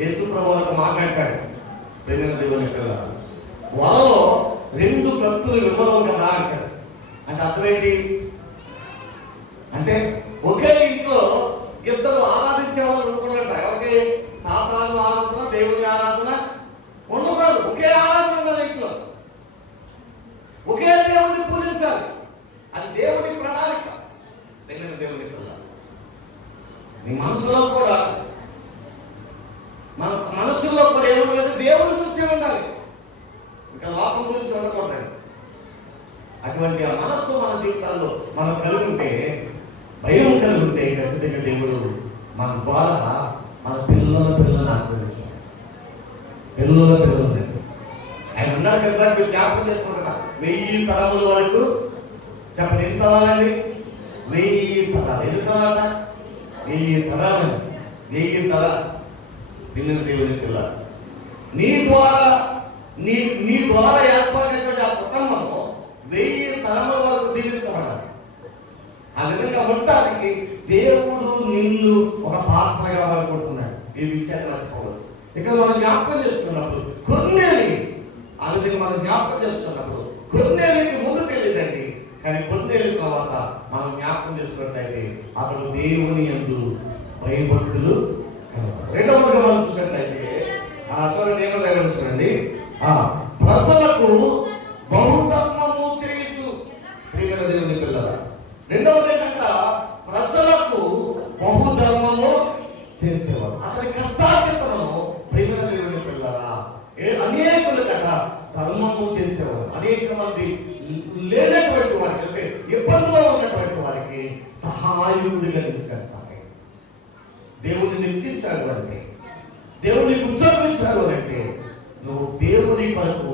యేసు ప్రభువుతో మాట్లాడతాడు, ప్రేమ దేవుని పిల్ల వలలో 2 కత్తులు విమలవు కదా అంటాడు. అంటే అర్థమేంటి? అంటే ఒకే ఇంట్లో ఇద్దరు ఆరాధించే వాళ్ళు ఉండకూడదంట. ఎవరికి? సాతాను ఆరాధన, దేవుని ఆరాధన ఉండకూడదు. ఒకే ఆరాధన ఉండాలి ఇంట్లో. ఆస్వాదించాలి. అది దేవుని ప్రణాళిక. దేవుని ప్రణాళిక నీ మనసులో కూడా, మన మనసులో కూడా ఏముండాలి? దేవుడి గురించి ఉండాలి, ఇంకా లోకం గురించి ఉండకూడదు. అటువంటి ఆ మనస్సు మన జీవితాల్లో మనం కలిగి ఉంటే, భయం కలిగి ఉంటే ఖచ్చితంగా దేవుడు మన ద్వారా మన పిల్లలను ఆస్వాదిస్తాడు. పిల్లలు ఆయన ఉన్నారు కదా, మీరు జ్ఞాపకం చేసుకుంటారా? 1000 తరముల వరకు చెప్పండి. ఎన్ని తరాలండి? 1000 తరాలు. ఎన్ని తరాల? 1000 తరాలు. 1000 తరాలు పిల్లల దేవుని పిల్ల. నీ ద్వారా ఏర్పడినటువంటి ఆ కుటుంబము 1000 తరముల వరకు దీవించబడాలి. ఆ విధంగా ఉండటానికి దేవుడు నిన్ను ఒక పాత్రగా అనుకుంటున్నాడు. ఈ విషయాన్ని మర్చిపోవచ్చు. ఇక్కడ మనం జ్ఞాపకం చేసుకున్నప్పుడు కొన్నేళ్ళకి, ఆ విధంగా మనం జ్ఞాపకం చేసుకున్నప్పుడు కొన్నేళ్ళకి ముందు తెలియదండి, కానీ కొన్నేళ్ళ తర్వాత మనం జ్ఞాపకం చేసుకున్నట్లయితే అతడు దేవుని యందు భయభక్తులు. రెండవదిగా మనం చూసినట్లయితే చూడండి, ఏమో దగ్గర చూడండి, ప్రజలకు బహుధర్మము చేయించు ప్రియమైన దేవుని పిల్లల. రెండవది ఏంటంట, ప్రజలకు బహుధర్మము చేసేవాడు. అతని కష్టార్జితము ప్రియమైన దేవుని పిల్లరా అనేకులు కదా ధర్మము చేసేవాడు. అనేక మంది లేనటువంటి వారికి, అంటే ఇబ్బందులో ఉన్నటువంటి వారికి సహాయుడిగా నిలిచాడు. సహాయం దేవుడిని నిశ్చయించాడు అంటే, దేవుడిని ఉద్యోగించాడు అంటే, నువ్వు దేవుని కొరకు,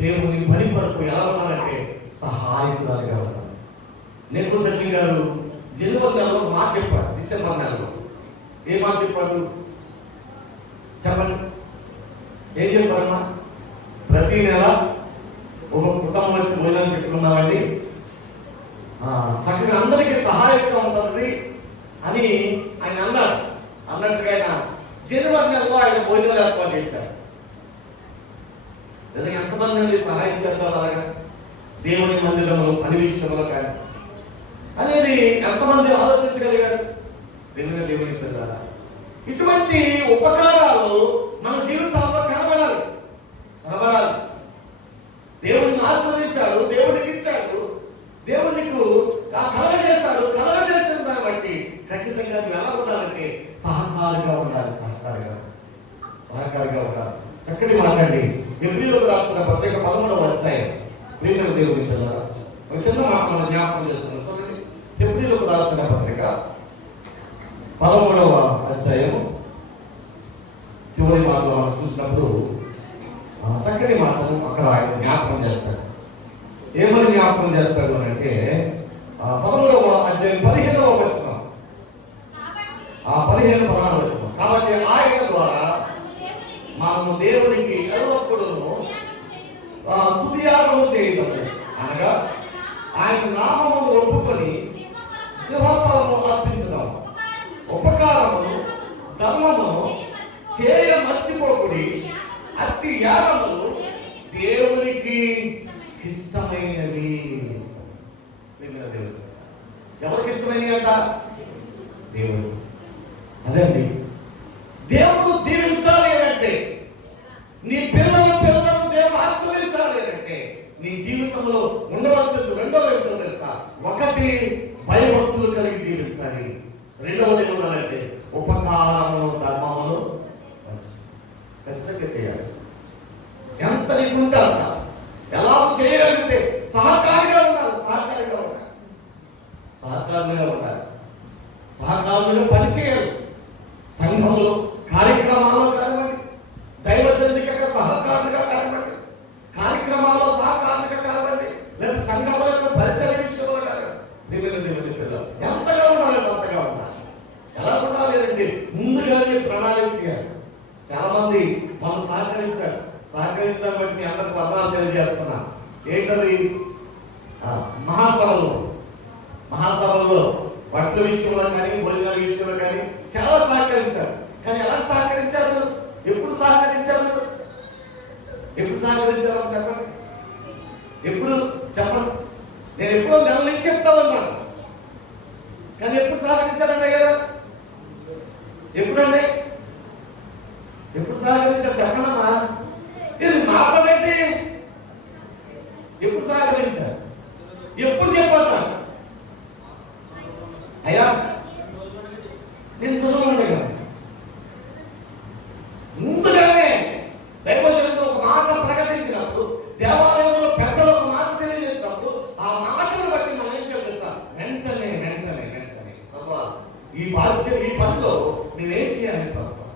దేవుని పని కొరకు ఎలా ఉండాలంటే సహాయకురాలుగా ఉండాలి. నేను సచిన్ గారు జనవరి నెలలో మాట చెప్పారు, డిసెంబర్ నెలలో ఏ మాట చెప్పారు చెప్పండి? ఏం చెప్పారమ్మా? ప్రతి నెల ఒక కుటుంబం వచ్చి భోజనాలు పెట్టుకున్నామండి, చక్కగా అందరికీ సహాయంగా ఉంటుంది అని ఆయన అన్నారు. అన్నట్టుగా ఆయన జనవరి నెలలో ఆయన భోజనాలు ఏర్పాటు చేశారు. ఎంతమంది అండి సహాయం చేద్దాం అలాగా దేవుని మందిరంలో పని విషయంలో కానీ అనేది ఎంతమంది ఆలోచించగలిగారు? దేవుని దేవుని పిల్లరా, ఇటువంటి ఉపకారాలు మన జీవితాల్లో కనబడాలి. దేవుడిని ఆస్వాదించాడు, దేవుడికి ఇచ్చాడు, దేవుడు నీకు కలగజేశాడు. కలగజేసిన దాన్ని బట్టి ఖచ్చితంగా నువ్వు ఎలా ఉండాలంటే సహకారిగా ఉండాలి. సహకారిగా ఉండాలి. చక్కటి మాట్లాడి ఎబ్రీయులకు రాసిన పత్రిక 13వ అధ్యాయం. ప్రియమైన దేవుని పిల్లరా, ఒక చిన్న మాట మనం జ్ఞాపకం చేసుకున్నాం. చూడండి, ఎబ్రీయులకు రాసిన పత్రిక 13వ అధ్యాయం చివరి మాటలు మనం చూసినప్పుడు చక్కటి మాటలు అక్కడ ఆయన జ్ఞాపకం చేస్తాడు. ఏమని జ్ఞాపకం చేస్తాడు అని అంటే 13వ అధ్యాయం 15వ వచనం, 15-16 వచనం. కాబట్టి ఆయన ద్వారా మనము దేవునికి ఎల్లప్పుడూ స్తుతియాగము చేయగలము, అనగా ఆయన నామమును ఒప్పుకొని సింహస్థలము అర్పించడం, ఉపకారమును ధర్మమును చేయ మర్చిపోకుడి. అట్టి యాగములు దేవునికి ఇష్టమైనవి. ఎవరికి ఇష్టమైనవి అంట? దేవుడు. అదే అండి, దేవుడు దీవించాలి అంటే, నీ పిల్లలు దేవుడు ఆశీర్వదించాలి అంటే నీ జీవితంలో ఉండవలసింది రెండవది ఏంటో తెలుసా? ఒకటి భయభక్తులు కలిగి జీవించాలి. రెండవది ఏముండాలంటే ఉపకారములు ధర్మములు ఖచ్చితంగా చేయాలి. ఎంత నీకుంటే అంత ఎలా చేయగలిగితే సహకారిగా ఉండాలి. సహకారులుగా పని చేయాలి. సంఘంలో కార్యక్రమాల్లో కానివ్వండి, దైవజనుడిగా సహకారులుగా కానివ్వండి, కార్యక్రమాల్లో సహకారులుగా కానివ్వండి, లేదా సంఘంలో పరిచయ విషయంలో కానివ్వండి, ఎంతగా ఉండాలి అంతగా ఉండాలి. ఎలా ఉండాలి అంటే ముందుగానే ప్రణాళిక చేయాలి. చాలా మంది మనం సహకరించాలి బట్టి మీ అందరికి పదాలు తెలియజేస్తున్నా. ఏంటది? మహాసభల్లో బట్టల విషయంలో కానీ, భోజనాల విషయంలో కానీ చాలా సహకరించారు. కానీ ఎలా సహకరించారు? ఎప్పుడు సహకరించారు చెప్పండి. ఎప్పుడు చెప్పండి. నేను ఎప్పుడో నెల నుంచి చెప్తా ఉన్నాను, కానీ ఎప్పుడు సహకరించారండి కదా? ఎప్పుడండి? ఎప్పుడు సహకరించారు చెప్పండమ్మా. నేను మాట్లాడండి. ఎప్పుడు సహకరించారు? ఎప్పుడు చెప్పాను అయ్యా నేను చదవండి కదా ముందుగానే దైవజనులు ఒక మాట ప్రకటించినప్పుడు, దేవాలయంలో పెద్దలు ఒక మాట తెలియజేసినప్పుడు ఆ మాటను బట్టి మనం ఏం చేయాలి సార్? వెంటనే ప్రభా ఈ పనిలో నేనేం చేయాలి ప్రభా?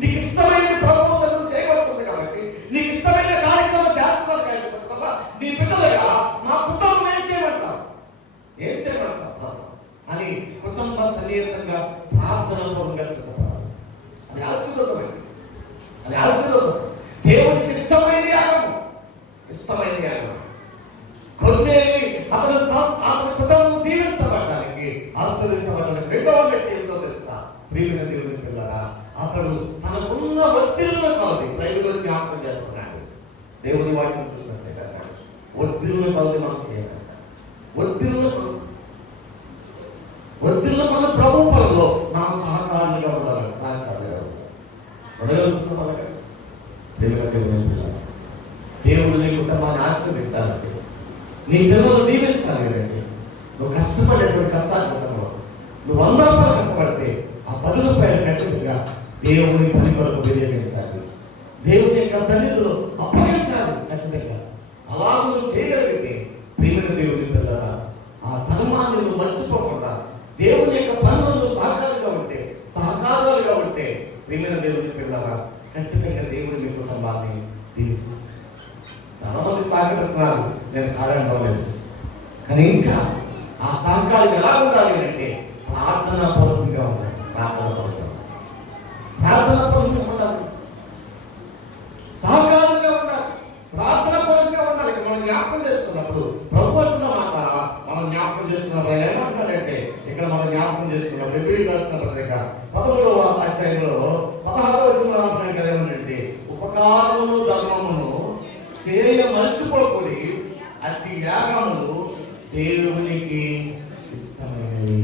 నీకు ఇష్టమైన ప్రభుత్వం చేయబడుతుంది కాబట్టి, నీకు ఇష్టమైన కార్యక్రమం చేస్తున్నారు కాబట్టి ప్రభా, నీ బిడ్డలుగా మా కుటుంబం ఏం చేయమంటావు ప్రభా అని కుటుంబ సన్నిహితంగా ప్రార్థనపూర్వకంగా సిద్ధపడాలి. అది ఆశీర్వాదమైంది, అది ఆశీర్వాదం. దేవునికి ఇష్టమైన యాగం. కొన్నేళ్ళు అతని కుటుంబం దీవించబడడానికి, ఆశీర్వించబడడానికి రెండవ వ్యక్తి ఏంటో తెలుసా? ప్రియమైన దేవుని పిల్లరా, అతడు తనకున్న ఒత్తిళ్లను కొలది బైబిల్లో జ్ఞాపకం చేస్తున్నాడు. దేవుని వాక్యం చూసినట్లయితే ఒత్తిళ్లను కొలది మనం చేయాలంట. ఒత్తిళ్ల కొలది ప్రభు పనిలో మనం సహకారులుగా ఉండాలి. దేవుడు నీ కుటుంబాన్ని ఆశీర్వదించాలంటే, నీ పిల్లలు దీవించాలి. నువ్వు కష్టపడేటువంటి కష్టాలు నువ్వు 100 రూపాయలు కష్టపడితే ఆ 10 రూపాయలు ఖచ్చితంగా దేవుని పని కొరకు వినియోగించాలి. దేవుని యొక్క సన్నిధిలో అప్పగించాలి ఖచ్చితంగా. అలా నువ్వు చేయగలిగితే ప్రియమైన దేవుని పిల్లరా, ఆ ధర్మాన్ని నువ్వు మర్చిపోకుండా దేవుని యొక్క పనులను సహకారాలుగా ఉంటే ప్రియమైన దేవుని పిల్లరా, ఖచ్చితంగా దేవుని మీ కుటుంబాన్ని దీవిస్తారు. చాలా మంది సహకరిస్తున్నారు, నేను కారణలేదు. కానీ ఇంకా ఆ సహకారం ఎలా ఉండాలి అంటే ప్రార్థనాపూర్వకంగా ఉండాలి. ప్రార్థనాపూర్వకంగా ఉండాలి, సహకారంగా ఉండాలి, ప్రార్థనాపూర్వకంగా ఉండాలి. మనం జ్ఞాపకం చేసుకున్నప్పుడు ప్రభు అంటున్న మాట మనం జ్ఞాపకం చేసుకున్నప్పుడు ఏమంటున్నారంటే, ఇక్కడ మనం జ్ఞాపకం చేసుకున్నప్పుడు ఎప్పుడు రాసిన పత్రిక 13వ అధ్యాయంలో 16వ వచనంలో అంటున్నాడు కదా, ఏమంటే ఉపకారమును ధర్మమును చేయ మర్చిపోకూడి అట్టి యాగములు దేవునికి ఇష్టమైనవి.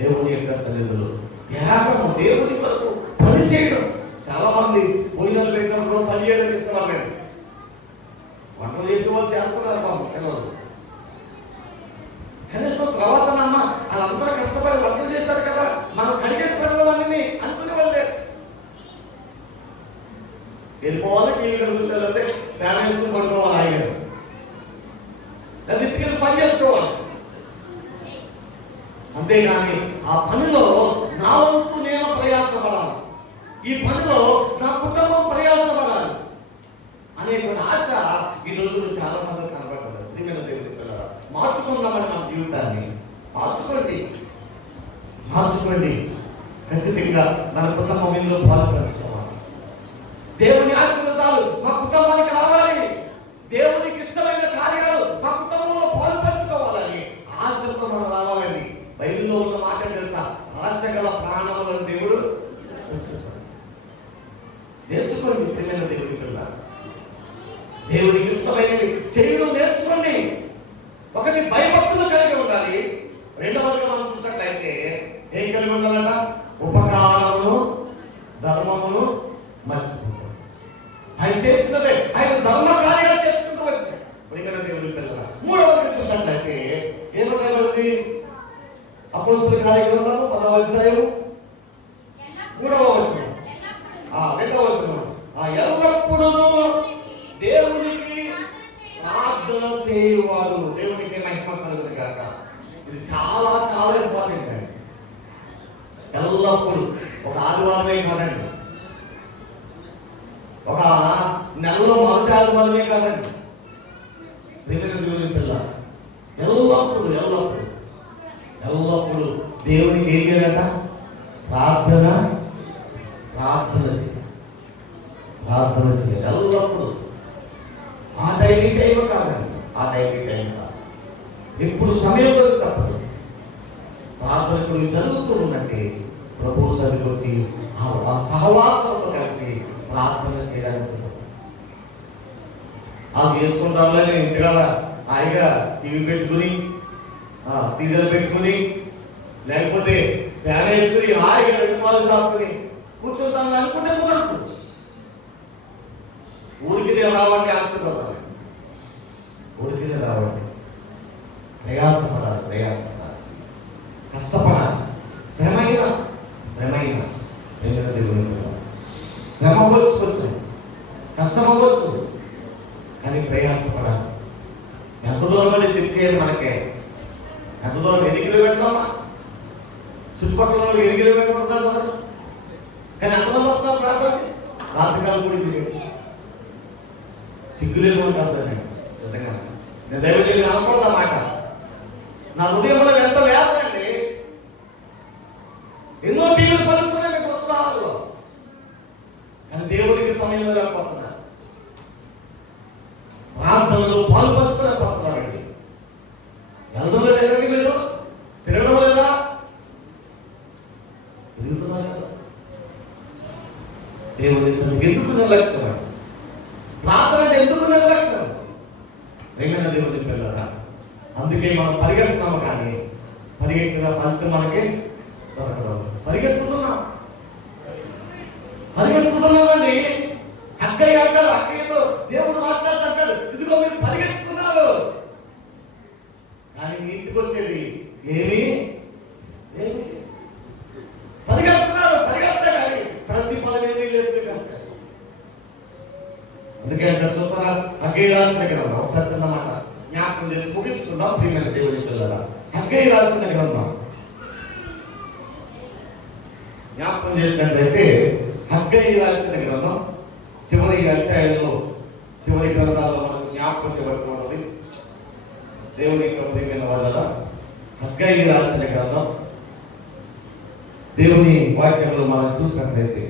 దేవుని యొక్క సన్నిధిలో యాగము, దేవుని కొరకు పని చేయడం. చాలా మంది భోజనాలు పెట్టినప్పుడు పని చేయడం ఇష్టపడలేదు. వంటలు చేసే వాళ్ళు చేస్తున్నారు బాబు పిల్లలు. కనీసం తర్వాతనమ్మ వాళ్ళందరూ కష్టపడి వంటలు చేశారు కదా, మనం కడిగేసి పెడదామని అనుకునే వాళ్ళే. వెళ్ళిపోవాలి, టీవీ కూర్చోలేకపోతే ఫ్యాన్ వేసుకుని పడుకోవాలి, ఆయన అది ఎత్తుకెళ్ళి పని చేసుకోవాలి. అంతేగాని ఆ పనిలో నా వంతు నేను ప్రయాసపడాలి, ఈ పనిలో నా కుటుంబం ప్రయాసపడాలి అనేటువంటి ఆశ ఈ రోజుల్లో చాలా మంది కనబడలేదు. ప్రియమైన దేవుని పిల్లరా, మార్చుకుందామని మన జీవితాన్ని మార్చుకోండి. ఖచ్చితంగా మన కుటుంబం ఇందులో పాల్పంచుకోవాలి. దేవుని ఆశీర్వాదాలు మా కుటుంబానికి రావాలి. దేవునికి ఇష్టమైన కార్యాలు మా కుటుంబంలో పాల్పంచుకోవాలని ఆశతో మనం రావాలండి. బైబిల్లో ఉన్న మాట తెలుసా? ఆశ గల ప్రాణములను దేవుడు నేర్చుకోండి. ప్రియమైన దేవుని పిల్ల, దేవునికి ఇష్టమైనవి చేయడం నేర్చుకోండి. ఒకటి భయభక్తులు కలిగి ఉండాలి. రెండవదిగా మనం చూసినట్లయితే ఏం కలిగి ఉండాలట? ఉపకారమును ధర్మమును మర్చిపోతాడు. ఆయన చేస్తున్నదే, ఆయన ధర్మ కార్యాలు చేసుకుంటూ వచ్చాడు. ప్రియమైన దేవుని పిల్ల, మూడవదిగా చూసినట్లయితే ఏమవుతుంది? అపోస్తలుల కార్యగ్రంథము 10వ అధ్యాయము 3వ వచనం, 2వ వచనం, ఎల్లప్పుడూ దేవునికి ప్రార్థన చేయువారు దేవునికి మహిమ కలుగును గాక. ఇది చాలా చాలా ఇంపార్టెంట్ అండి. ఎల్లప్పుడూ ఒక ఆదివారమే కాదండి, ఒక నెలలో మొదటి ఆదివారమే కాదండి. దేవుని పిల్ల, ఎల్లప్పుడూ దేవునికి ఏం చేయాలట? ప్రార్థన చేయాలి ఎల్లప్పుడూ. ఆ టైం ఈ టైం కాదండి, ఎప్పుడు సమయం దొరుకుతప్పుడు ప్రార్థన జరుగుతూ ఉందంటే ప్రభు సరికి వచ్చి ఆ సహవాసంతో కలిసి ప్రార్థన చేయాల్సి అది చేసుకుంటామని ఇంటికాడ హాయిగా టీవీ పెట్టుకుని సీరియల్ పెట్టుకుని, లేకపోతే ఫ్యాన్ వేసుకుని హాయిగా వెళ్ళిపోవాలి చాపుకుని కూర్చుంటాను అనుకుంటే కుదరదు. ఊరికి ఊరికే రావండి ఆశీర్వాదాలు, ఊరికే రావండి. ప్రయాసపడాలి, కష్టపడాలి, శ్రమైన దేవుని పిల్లలు. శ్రమ అవ్వచ్చు, కష్టం అవ్వచ్చు, కానీ ప్రయాసపడాలి. ఎంత దూరం అని చెక్ చేయాలి మనకే. ఎంత దూరం ఎదిగిలో పెడతామా? చుట్టుపక్కల వాళ్ళు ఎదిగిలో పెట్టబడతారు కదా. కానీ అంతమంది వస్తారు ప్రార్థన, రాత్రికాలం కూడా సిగ్గులేదు కాదు. నిజంగా నేను దైవజనులు అనకూడదు మాట. నా హృదయంలో ఎంత వేదండి. ఎన్నో టీవీలు పలుకుతున్నాయి మీకు ఉత్తరాలు, కానీ దేవుడికి సమయం లేకపోతున్నా. ప్రార్థనలో పాల్పంచుకోలేకపోతున్నారండి. వెళ్ళడం లేదు ఎక్కడికి, మీరు తిరగడం లేదా, తిరుగుతున్నారు కదా. దేవుడి సన్నిధికి ఎందుకు నిర్లక్ష్యం? ప్రార్థన ఎందుకు నిర్లక్ష్యం? రేగన దేవుని పిల్లరా, అందుకే మనం పరిగెడుతున్నాము, కానీ పరిగెత్తిన ఫలితం మనకి దొరకదు. పరిగెత్తుతున్నామండి. అక్కయ్యతో దేవుడు మాట్లాడుతాడు, ఇదిగో మీరు పరిగెత్తుతున్నారు, కానీ మీ ఇంటికి వచ్చేది ఏమి? పరిగెత్తా కానీ ప్రతిఫలం ఏమీ లేదు. అందుకే అంటే చూస్తారా, అక్కయ్య రాసిన గ్రంథం ఒకసారి చిన్నమాట జ్ఞాపకం చేసి ముగించుకుందాం. ప్రియమైన దేవుని పిల్లరా, అక్కయ్య రాసిన గ్రంథం జ్ఞాపకం చేసినట్లయితే, హగ్గయి రాసిన గ్రంథం చివరి అధ్యాయంలో, చివరి గ్రంథాల్లో మనకు జ్ఞాపకం చేయబడుతున్నది. దేవుని యొక్క ప్రియమైన వాళ్ళ హగ్గయి రాసిన గ్రంథం దేవుని వాక్యంలో మనం చూసినట్లయితే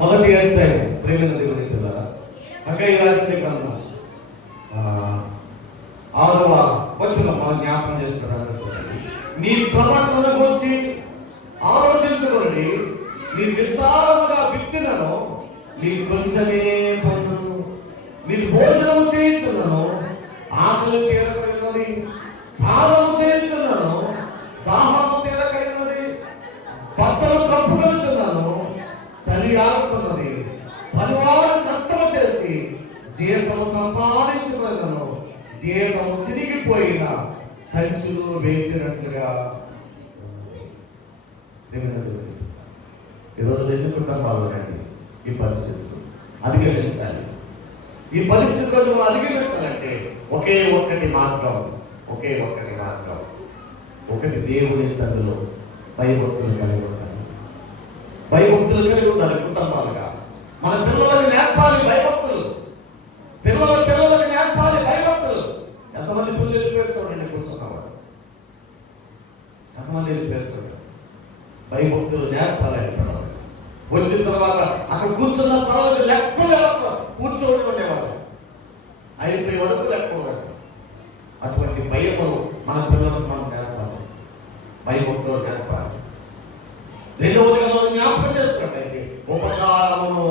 మొదటి అధ్యాయం, ప్రియమైన దేవుని పిల్లరా, హగ్గయి రాసిన గ్రంథం 6వ వచనం మనం జ్ఞాపకం చేసుకున్నాను. మీ ప్రవర్తన గురించి ఆలోచించుకోండి. మీరు విస్తారముగా విత్తినను మీకు కొంచెమే పడును. మీరు భోజనము చేయించున్నాను, ఆకలి తీరకైనది. దాహము చేయించున్నాను, దాహము తీరకైనది. బట్టలు కప్పుకొలుచున్నాను, చలి ఆడుతున్నది. పనివారు కష్టము చేసి జీతము సంపాదించుకున్నాను, జీతము చిరిగిపోయిన సంచులు వేసినట్లుగా. ఈరోజు ఎన్ని కుటుంబాలు రండి ఈ పరిస్థితులు అధిగమించాలి. ఈ పరిస్థితులను మనం అధిగమించాలంటే ఒకే ఒక్కటి మార్గం. ఒకటి దేవుని సన్నిధిలో భయభక్తులు కలిగి ఉండాలి. కుటుంబాలుగా మన పిల్లలకు నేర్పాలి భయభక్తులు. పిల్లలకు నేర్పాలి భయభక్తులు. ఎంతమంది పిల్లలు వెళ్ళిపోయారు చూడండి, కూర్చున్నవాడు ఎంతమంది వెళ్ళిపోయారు చూడండి. భయభక్తులు నేర్పాలని పిల్లలు వచ్చిన తర్వాత అక్కడ కూర్చున్న స్థలంలో లెక్కలు కూర్చోవడం అనేవాళ్ళు, అయిపోయే వరకు లెక్కలు. అటువంటి భయము మన పిల్లలకు మనం నేర్పాలి, భయభక్తులు నేర్పాలి. రెండవదిగా మనం జ్ఞాపకం చేసుకున్నట్టయితే ఉపకారమును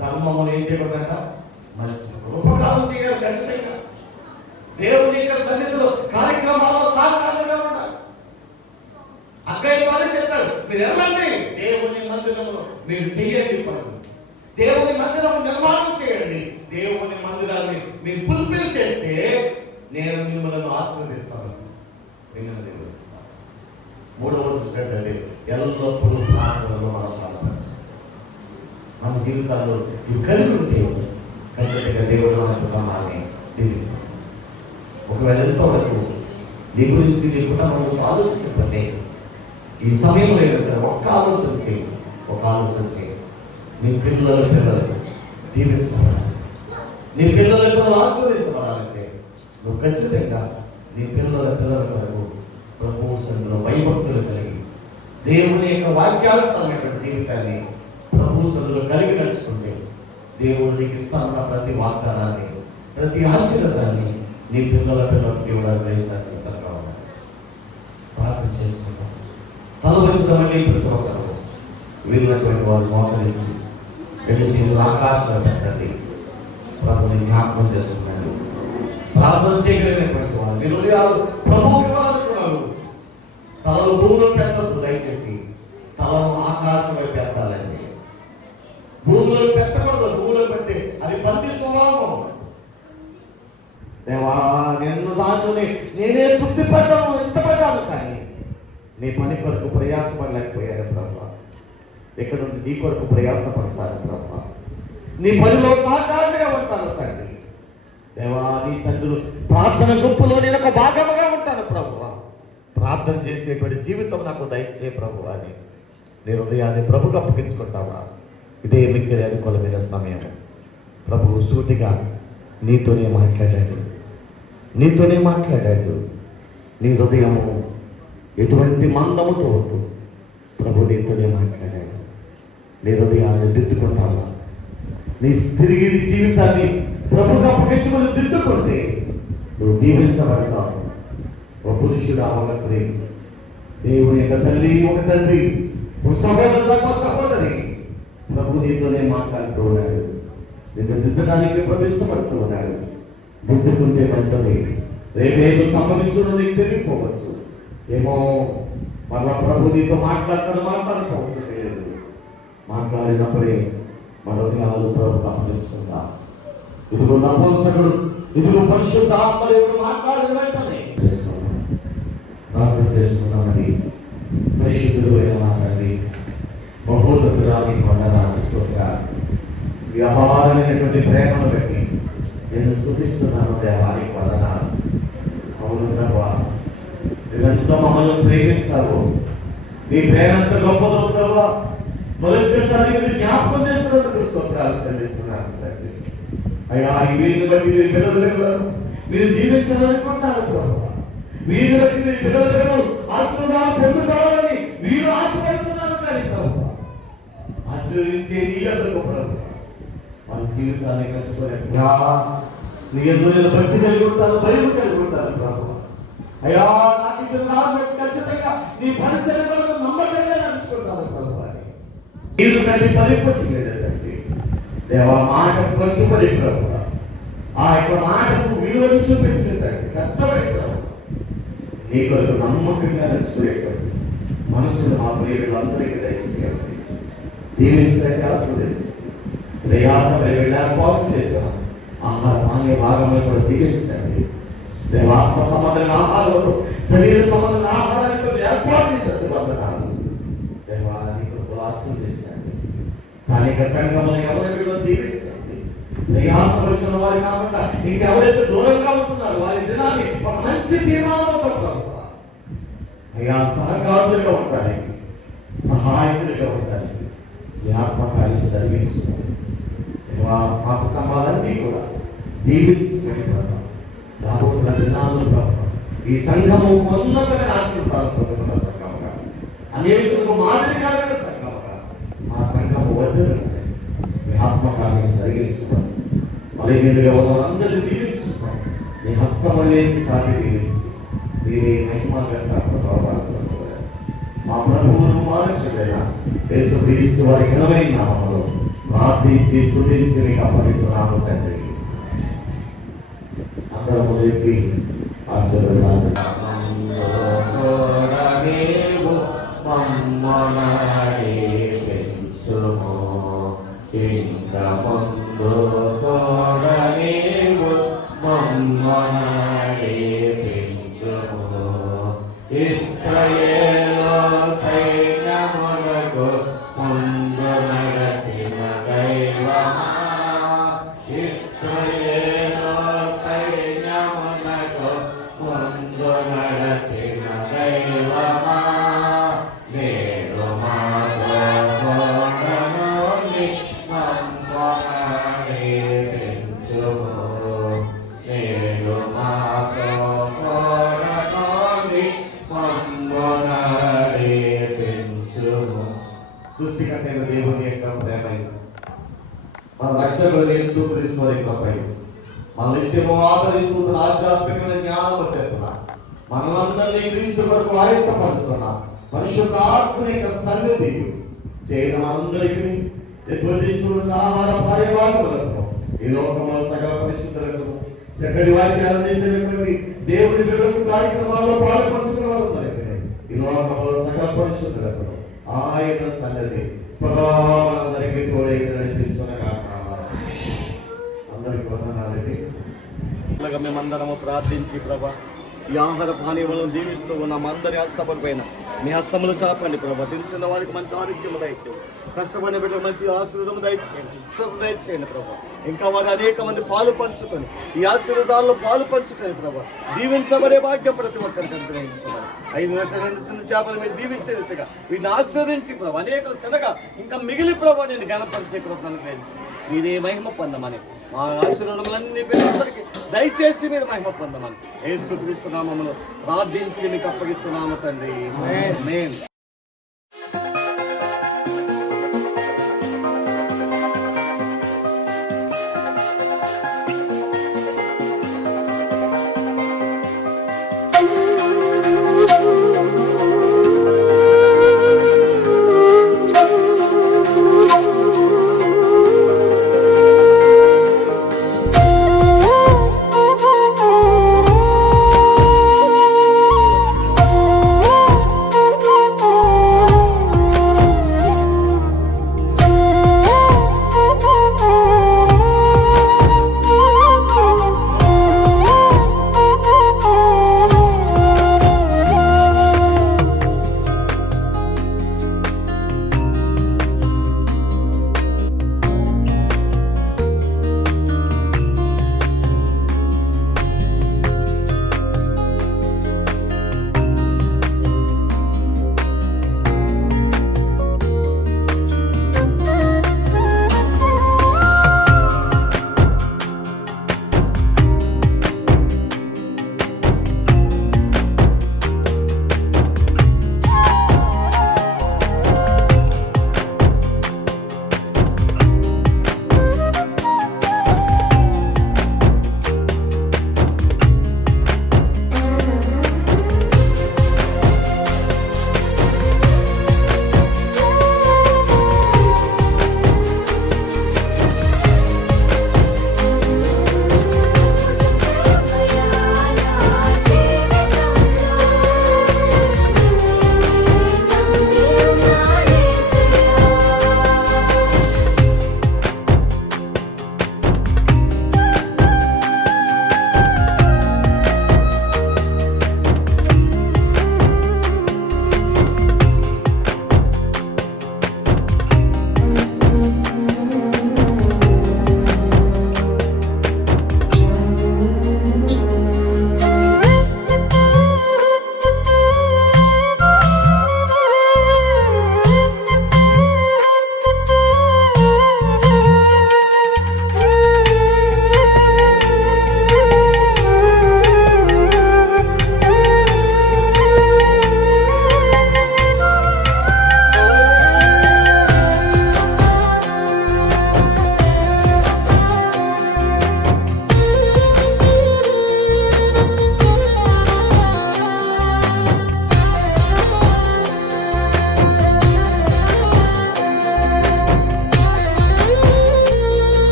ధర్మమును ఏం చేయబడ్డాక మర్చిపోకూడదు. ఉపకారం చేయాలి ఖచ్చితంగా. దేవుని యొక్క సన్నిధిలో కార్యక్రమాల్లో సహకారంగా ఉండాలి. అక్కయ్య వారు చెప్పారు, మీరు వెళ్ళండి దేవుని మందిరంలో మీరు చెయ్యండి పనులు. దేవుని మందిరం నిర్మాణం చేయండి. దేవుని మందిరాన్ని మీరు ఫుల్ఫిల్ చేస్తే నేను మిమ్మల్ని ఆశీర్వదిస్తాను. దేవుడు మూడవది చూసినట్లయితే ఎల్లప్పుడూ ప్రార్థనలో మనం పాల్పంచాలి. మన జీవితాల్లో ఇవి కలిగి ఉంటే ఖచ్చితంగా దేవుడు మన కుటుంబాన్ని దీవిస్తాం. ఒకవేళ ఎంతవరకు నీ గురించి నీ కుటుంబం గురించి ఆలోచించకపోతే ఈ సమయంలో అయినా సరే ఒక్క ఆలోచన చేయి. నీ పిల్లలు దీవించబడాలి. నీ పిల్లలు ఆశీర్వదించబడాలంటే నువ్వు ఖచ్చితంగా నీ పిల్లల కొరకు ప్రభువు సన్నిధిలో భయభక్తులు కలిగి దేవుని యొక్క వాక్యానుసారమైనటువంటి జీవితాన్ని ప్రభువు సన్నిధిలో కలిగి నడుచుకుంటే దేవుడు నీకు ఇస్తాన్న ప్రతి వాగ్దానాన్ని, ప్రతి ఆశీర్వాదాన్ని నీ పిల్లలకు ఇవ్వడానికి సిద్ధంగా ఉన్నాడు. ప్రార్థన చేసుకుంటాం. తలవచ్చినటువంటి ప్రతి ఒక్కరు వీళ్ళటువంటి వారు మోకరించి రెండు చేతులు ఆకాశంలో పెట్టండి. ప్రభుని జ్ఞాపకం చేసుకున్నాడు. ప్రార్థన చేయగలిగినటువంటి వారు మీరు ప్రభువుకి ఇవ్వాలనుకున్నారు. తలలు భూమిలో పెట్టద్దు, దయచేసి తలను ఆకాశం వైపు ఎత్తాలండి. భూమిలో పెట్టకూడదు. భూమిలో పెట్టి అది బంది స్వభావం. దేవా, నిన్ను దాన్ని నేనే తృప్తిపడ్డాను, ఇష్టపడ్డాను, కానీ నీ పని కొరకు ప్రయాసపడలేకపోయాను ప్రభా. ఇక్కడ నుండి నీ కొరకు ప్రయాసపడతాను ప్రభా. నీ పనిలో సహకారంగా ఉంటాను తండ్రి. దేవా, నీ సన్నిధిలో ప్రార్థన గుంపులో నేను ఒక భాగముగా ఉంటాను ప్రభువా. ప్రార్థన చేసేటువంటి జీవితం నాకు దయచే ప్రభు అని నీ హృదయాన్ని ప్రభుకు అప్పగించుకుంటావా? ఇదే మిక్కిలి అనుకూలమైన సమయం. ప్రభు సూటిగా నీతోనే మాట్లాడాడు, నీతోనే మాట్లాడాడు. నీ హృదయము ఎటువంటి మందముతో ఉంటూ ప్రభు నీతోనే మాట్లాడాడు. నీ హృదయాన్ని దిద్దుకుంటావా? నీ తిరిగి నీ జీవితాన్ని ప్రభుగా అప్పగించుకొని దిద్దుకుంటే నువ్వు దీవించబడతావు. ఒక పురుషుడు, ఒక స్త్రీ, దేవుని యొక్క తల్లి, ఒక తండ్రి, ఒక సహోదరుడు, ఒక సహోదరి ప్రభు నీతోనే మాట్లాడుతూ ఉన్నాడు. నిన్ను దిద్దడానికి ప్రభు ఇష్టపడుతూ ఉన్నాడు. దిద్దుకుంటే మంచిది. రేపేదో సంభవించడం నీకు తెలియకపోవచ్చు. ఏమో మళ్ళా ప్రభు నీతో మాట్లాడుకోవచ్చు తెలియదు. మాట్లాడినప్పుడే మన హృదయాలు ప్రభు అప్పగిస్తుందా? ఇదిగో నపుంసకుడు, ఇదిగో పరిశుద్ధ ఆత్మదేవుడు మాట్లాడిన వెంటనే ప్రార్థన చేసుకున్నామని పరిశుద్ధుడు అయిన మాట్లాడి బహుళరాని కొండరాని వ్యవహారమైనటువంటి ప్రేమను బట్టి నేను స్తుతిస్తున్నాను దేవానికి వందనాలు. అవును ప్రభా, నువ్వెంతో మమ్మల్ని ప్రేమించావు. నీ ప్రేమ ఎంత గొప్పదవుతావా? మొదటిసారి మీరు జ్ఞాపకం చేస్తున్నందుకు స్తోత్రాలు చెల్లిస్తున్నాను తండ్రి. అయ్యా, ఈ వీరిని బట్టి మీరు పిల్లలు మీరు దీవించాలనుకుంటున్నారు ప్రభు. వీరిని బట్టి మీరు పిల్లలు ఆశీర్వాదాలు పొందుకోవాలని మీరు ఆశపడుతున్నారు కానీ ప్రభు ఆశీర్వదించే నీ ఎదురు ప్రభు మన జీవితాన్ని కట్టుకోలేక నీ ఎదురు భక్తి కలిగి ఉంటాను, భయం కలిగి ఉంటాను ప్రభు. అయ్యా, నాకు ఇచ్చిన నాన్న ఖచ్చితంగా నీ పరిచర్యలకు నమ్మకంగా నడుచుకుంటాను ప్రభు అని మీరు కలిగి పరిపొచ్చి దేవా మాట కట్టుబడి ప్రభు. ఆ యొక్క మాటకు విలువను చూపించేదండి కష్టపడి ప్రభు. నీ కొరకు నమ్మకంగా నడుచుకునేటువంటి మనసును మా ప్రియులందరికీ దయచేయండి. దీవించండి, ఆస్వాదించండి. ప్రయాసపడి ఏర్పాటు చేశాం. ఆహార పానీయ భాగంలో కూడా దీవించండి. దేవాత్మ సంబంధమైన ఆహారంలో శరీర సంబంధమైన ఆహారానికి ఏర్పాటు చేసేది వందనాలు. దేవాన్ని ఆస్వాదించండి. స్థానిక సంఘంలో ఎవరెవరిలో దీవించండి. ప్రయాసపరిచిన వారు కాకుండా ఇంకెవరైతే దూరంగా ఉంటున్నారు వారి దినాన్ని ఒక మంచి తీర్మానంతో అయ్యా సహకారులుగా ఉంటానికి, సహాయకులుగా ఉంటానికి ఈ ఆత్మకార్యం జరిగించుకోండి. మా కుటుంబాలన్నీ కూడా దీవించుకొని రాబోతున్న దినాల్లో ఈ సంఘము ఉన్నతమైన ఆశీర్వాదాలు పొందుకున్న సంఘముగా, అనేకులకు మాదిరిగా సంఘముగా ఆ సంఘము వద్దరు మీ ఆత్మకార్యం జరిగించుకోండి. బలహీనులుగా ఉన్న అందరినీ దీవించుకోండి. మీ హస్తము వేసి చాటి దీవించి మీరే మహిమ ప్రభావాలు మా ప్రభువును కుమారుడైన యేసుక్రీస్తు వారి ఘనమైన నామములో ప్రార్థించి స్తుతించి మీకు అప్పగిస్తున్నాము తండ్రి. అందరము లేచి ఆశీర్వాదాలు సృష్టికర్తైన దేవుని యొక్క ప్రేమ, మన రక్షకుడు యేసుక్రీస్తు వారి కృపై, మన నిత్యము ఆదరిస్తున్న ఆధ్యాత్మికమైన జ్ఞానం చేస్తున్నా, మనలందరినీ క్రీస్తు కొరకు ఆయుత్తపరుస్తున్నా పరిశుద్ధ ఆత్మ యొక్క సన్నిధి చేయడం అందరికీ ఆహార పాయవాదులకు ఈ లోకంలో సకల పరిశుద్ధులకు చక్కటి వాక్యాలు చేసినటువంటి దేవుని బిడ్డలకు కార్యక్రమాల్లో పాల్పంచుకున్న వారందరికీ ఈ లోకంలో సకల పరిశుద్ధులకు ఆయన సన్నది సదా మనందరికీ తోడై ఇలాగ మేమందరము ప్రార్థించి ప్రభా ఈ ఆహార పానీయాలను దీవిస్తూ ఉన్నాం. అందరి హస్తపడిపోయిన మీ హస్తములు చాపండి ప్రభా. తెలిసిన వారికి మంచి ఆరోగ్యము దయచేయండి. కష్టపడిన బిడ్డలకు మంచి ఆశీర్వాదము దయచేయండి. దయచేయండి ప్రభా. ఇంకా వారు అనేక మంది పాలు పంచుకొని ఈ ఆశీర్వాదాల్లో పాలు పంచుకొని ప్రభా దీవించబడే భాగ్యం ప్రతి ఒక్కరికి అనుగ్రహించమని 5 గంటల చిన్న చేపలు మీరు దీవించే రీతిగా వీటిని ఆశీర్వదించి ప్రభా అనేకలు తినగా ఇంకా మిగిలి ప్రభా నేను గణపరిచే కృపను అనుగ్రహించి మీరే మహిమ పొందమని మా ఆశీర్వాదములన్నీ బిడ్డలందరికీ దయచేసి మీరు మహిమ పొందమని యేసుక్రీస్తు నామములో ప్రార్థించి మీకు అప్పగిస్తున్నాము తండ్రి. ఆమేన్.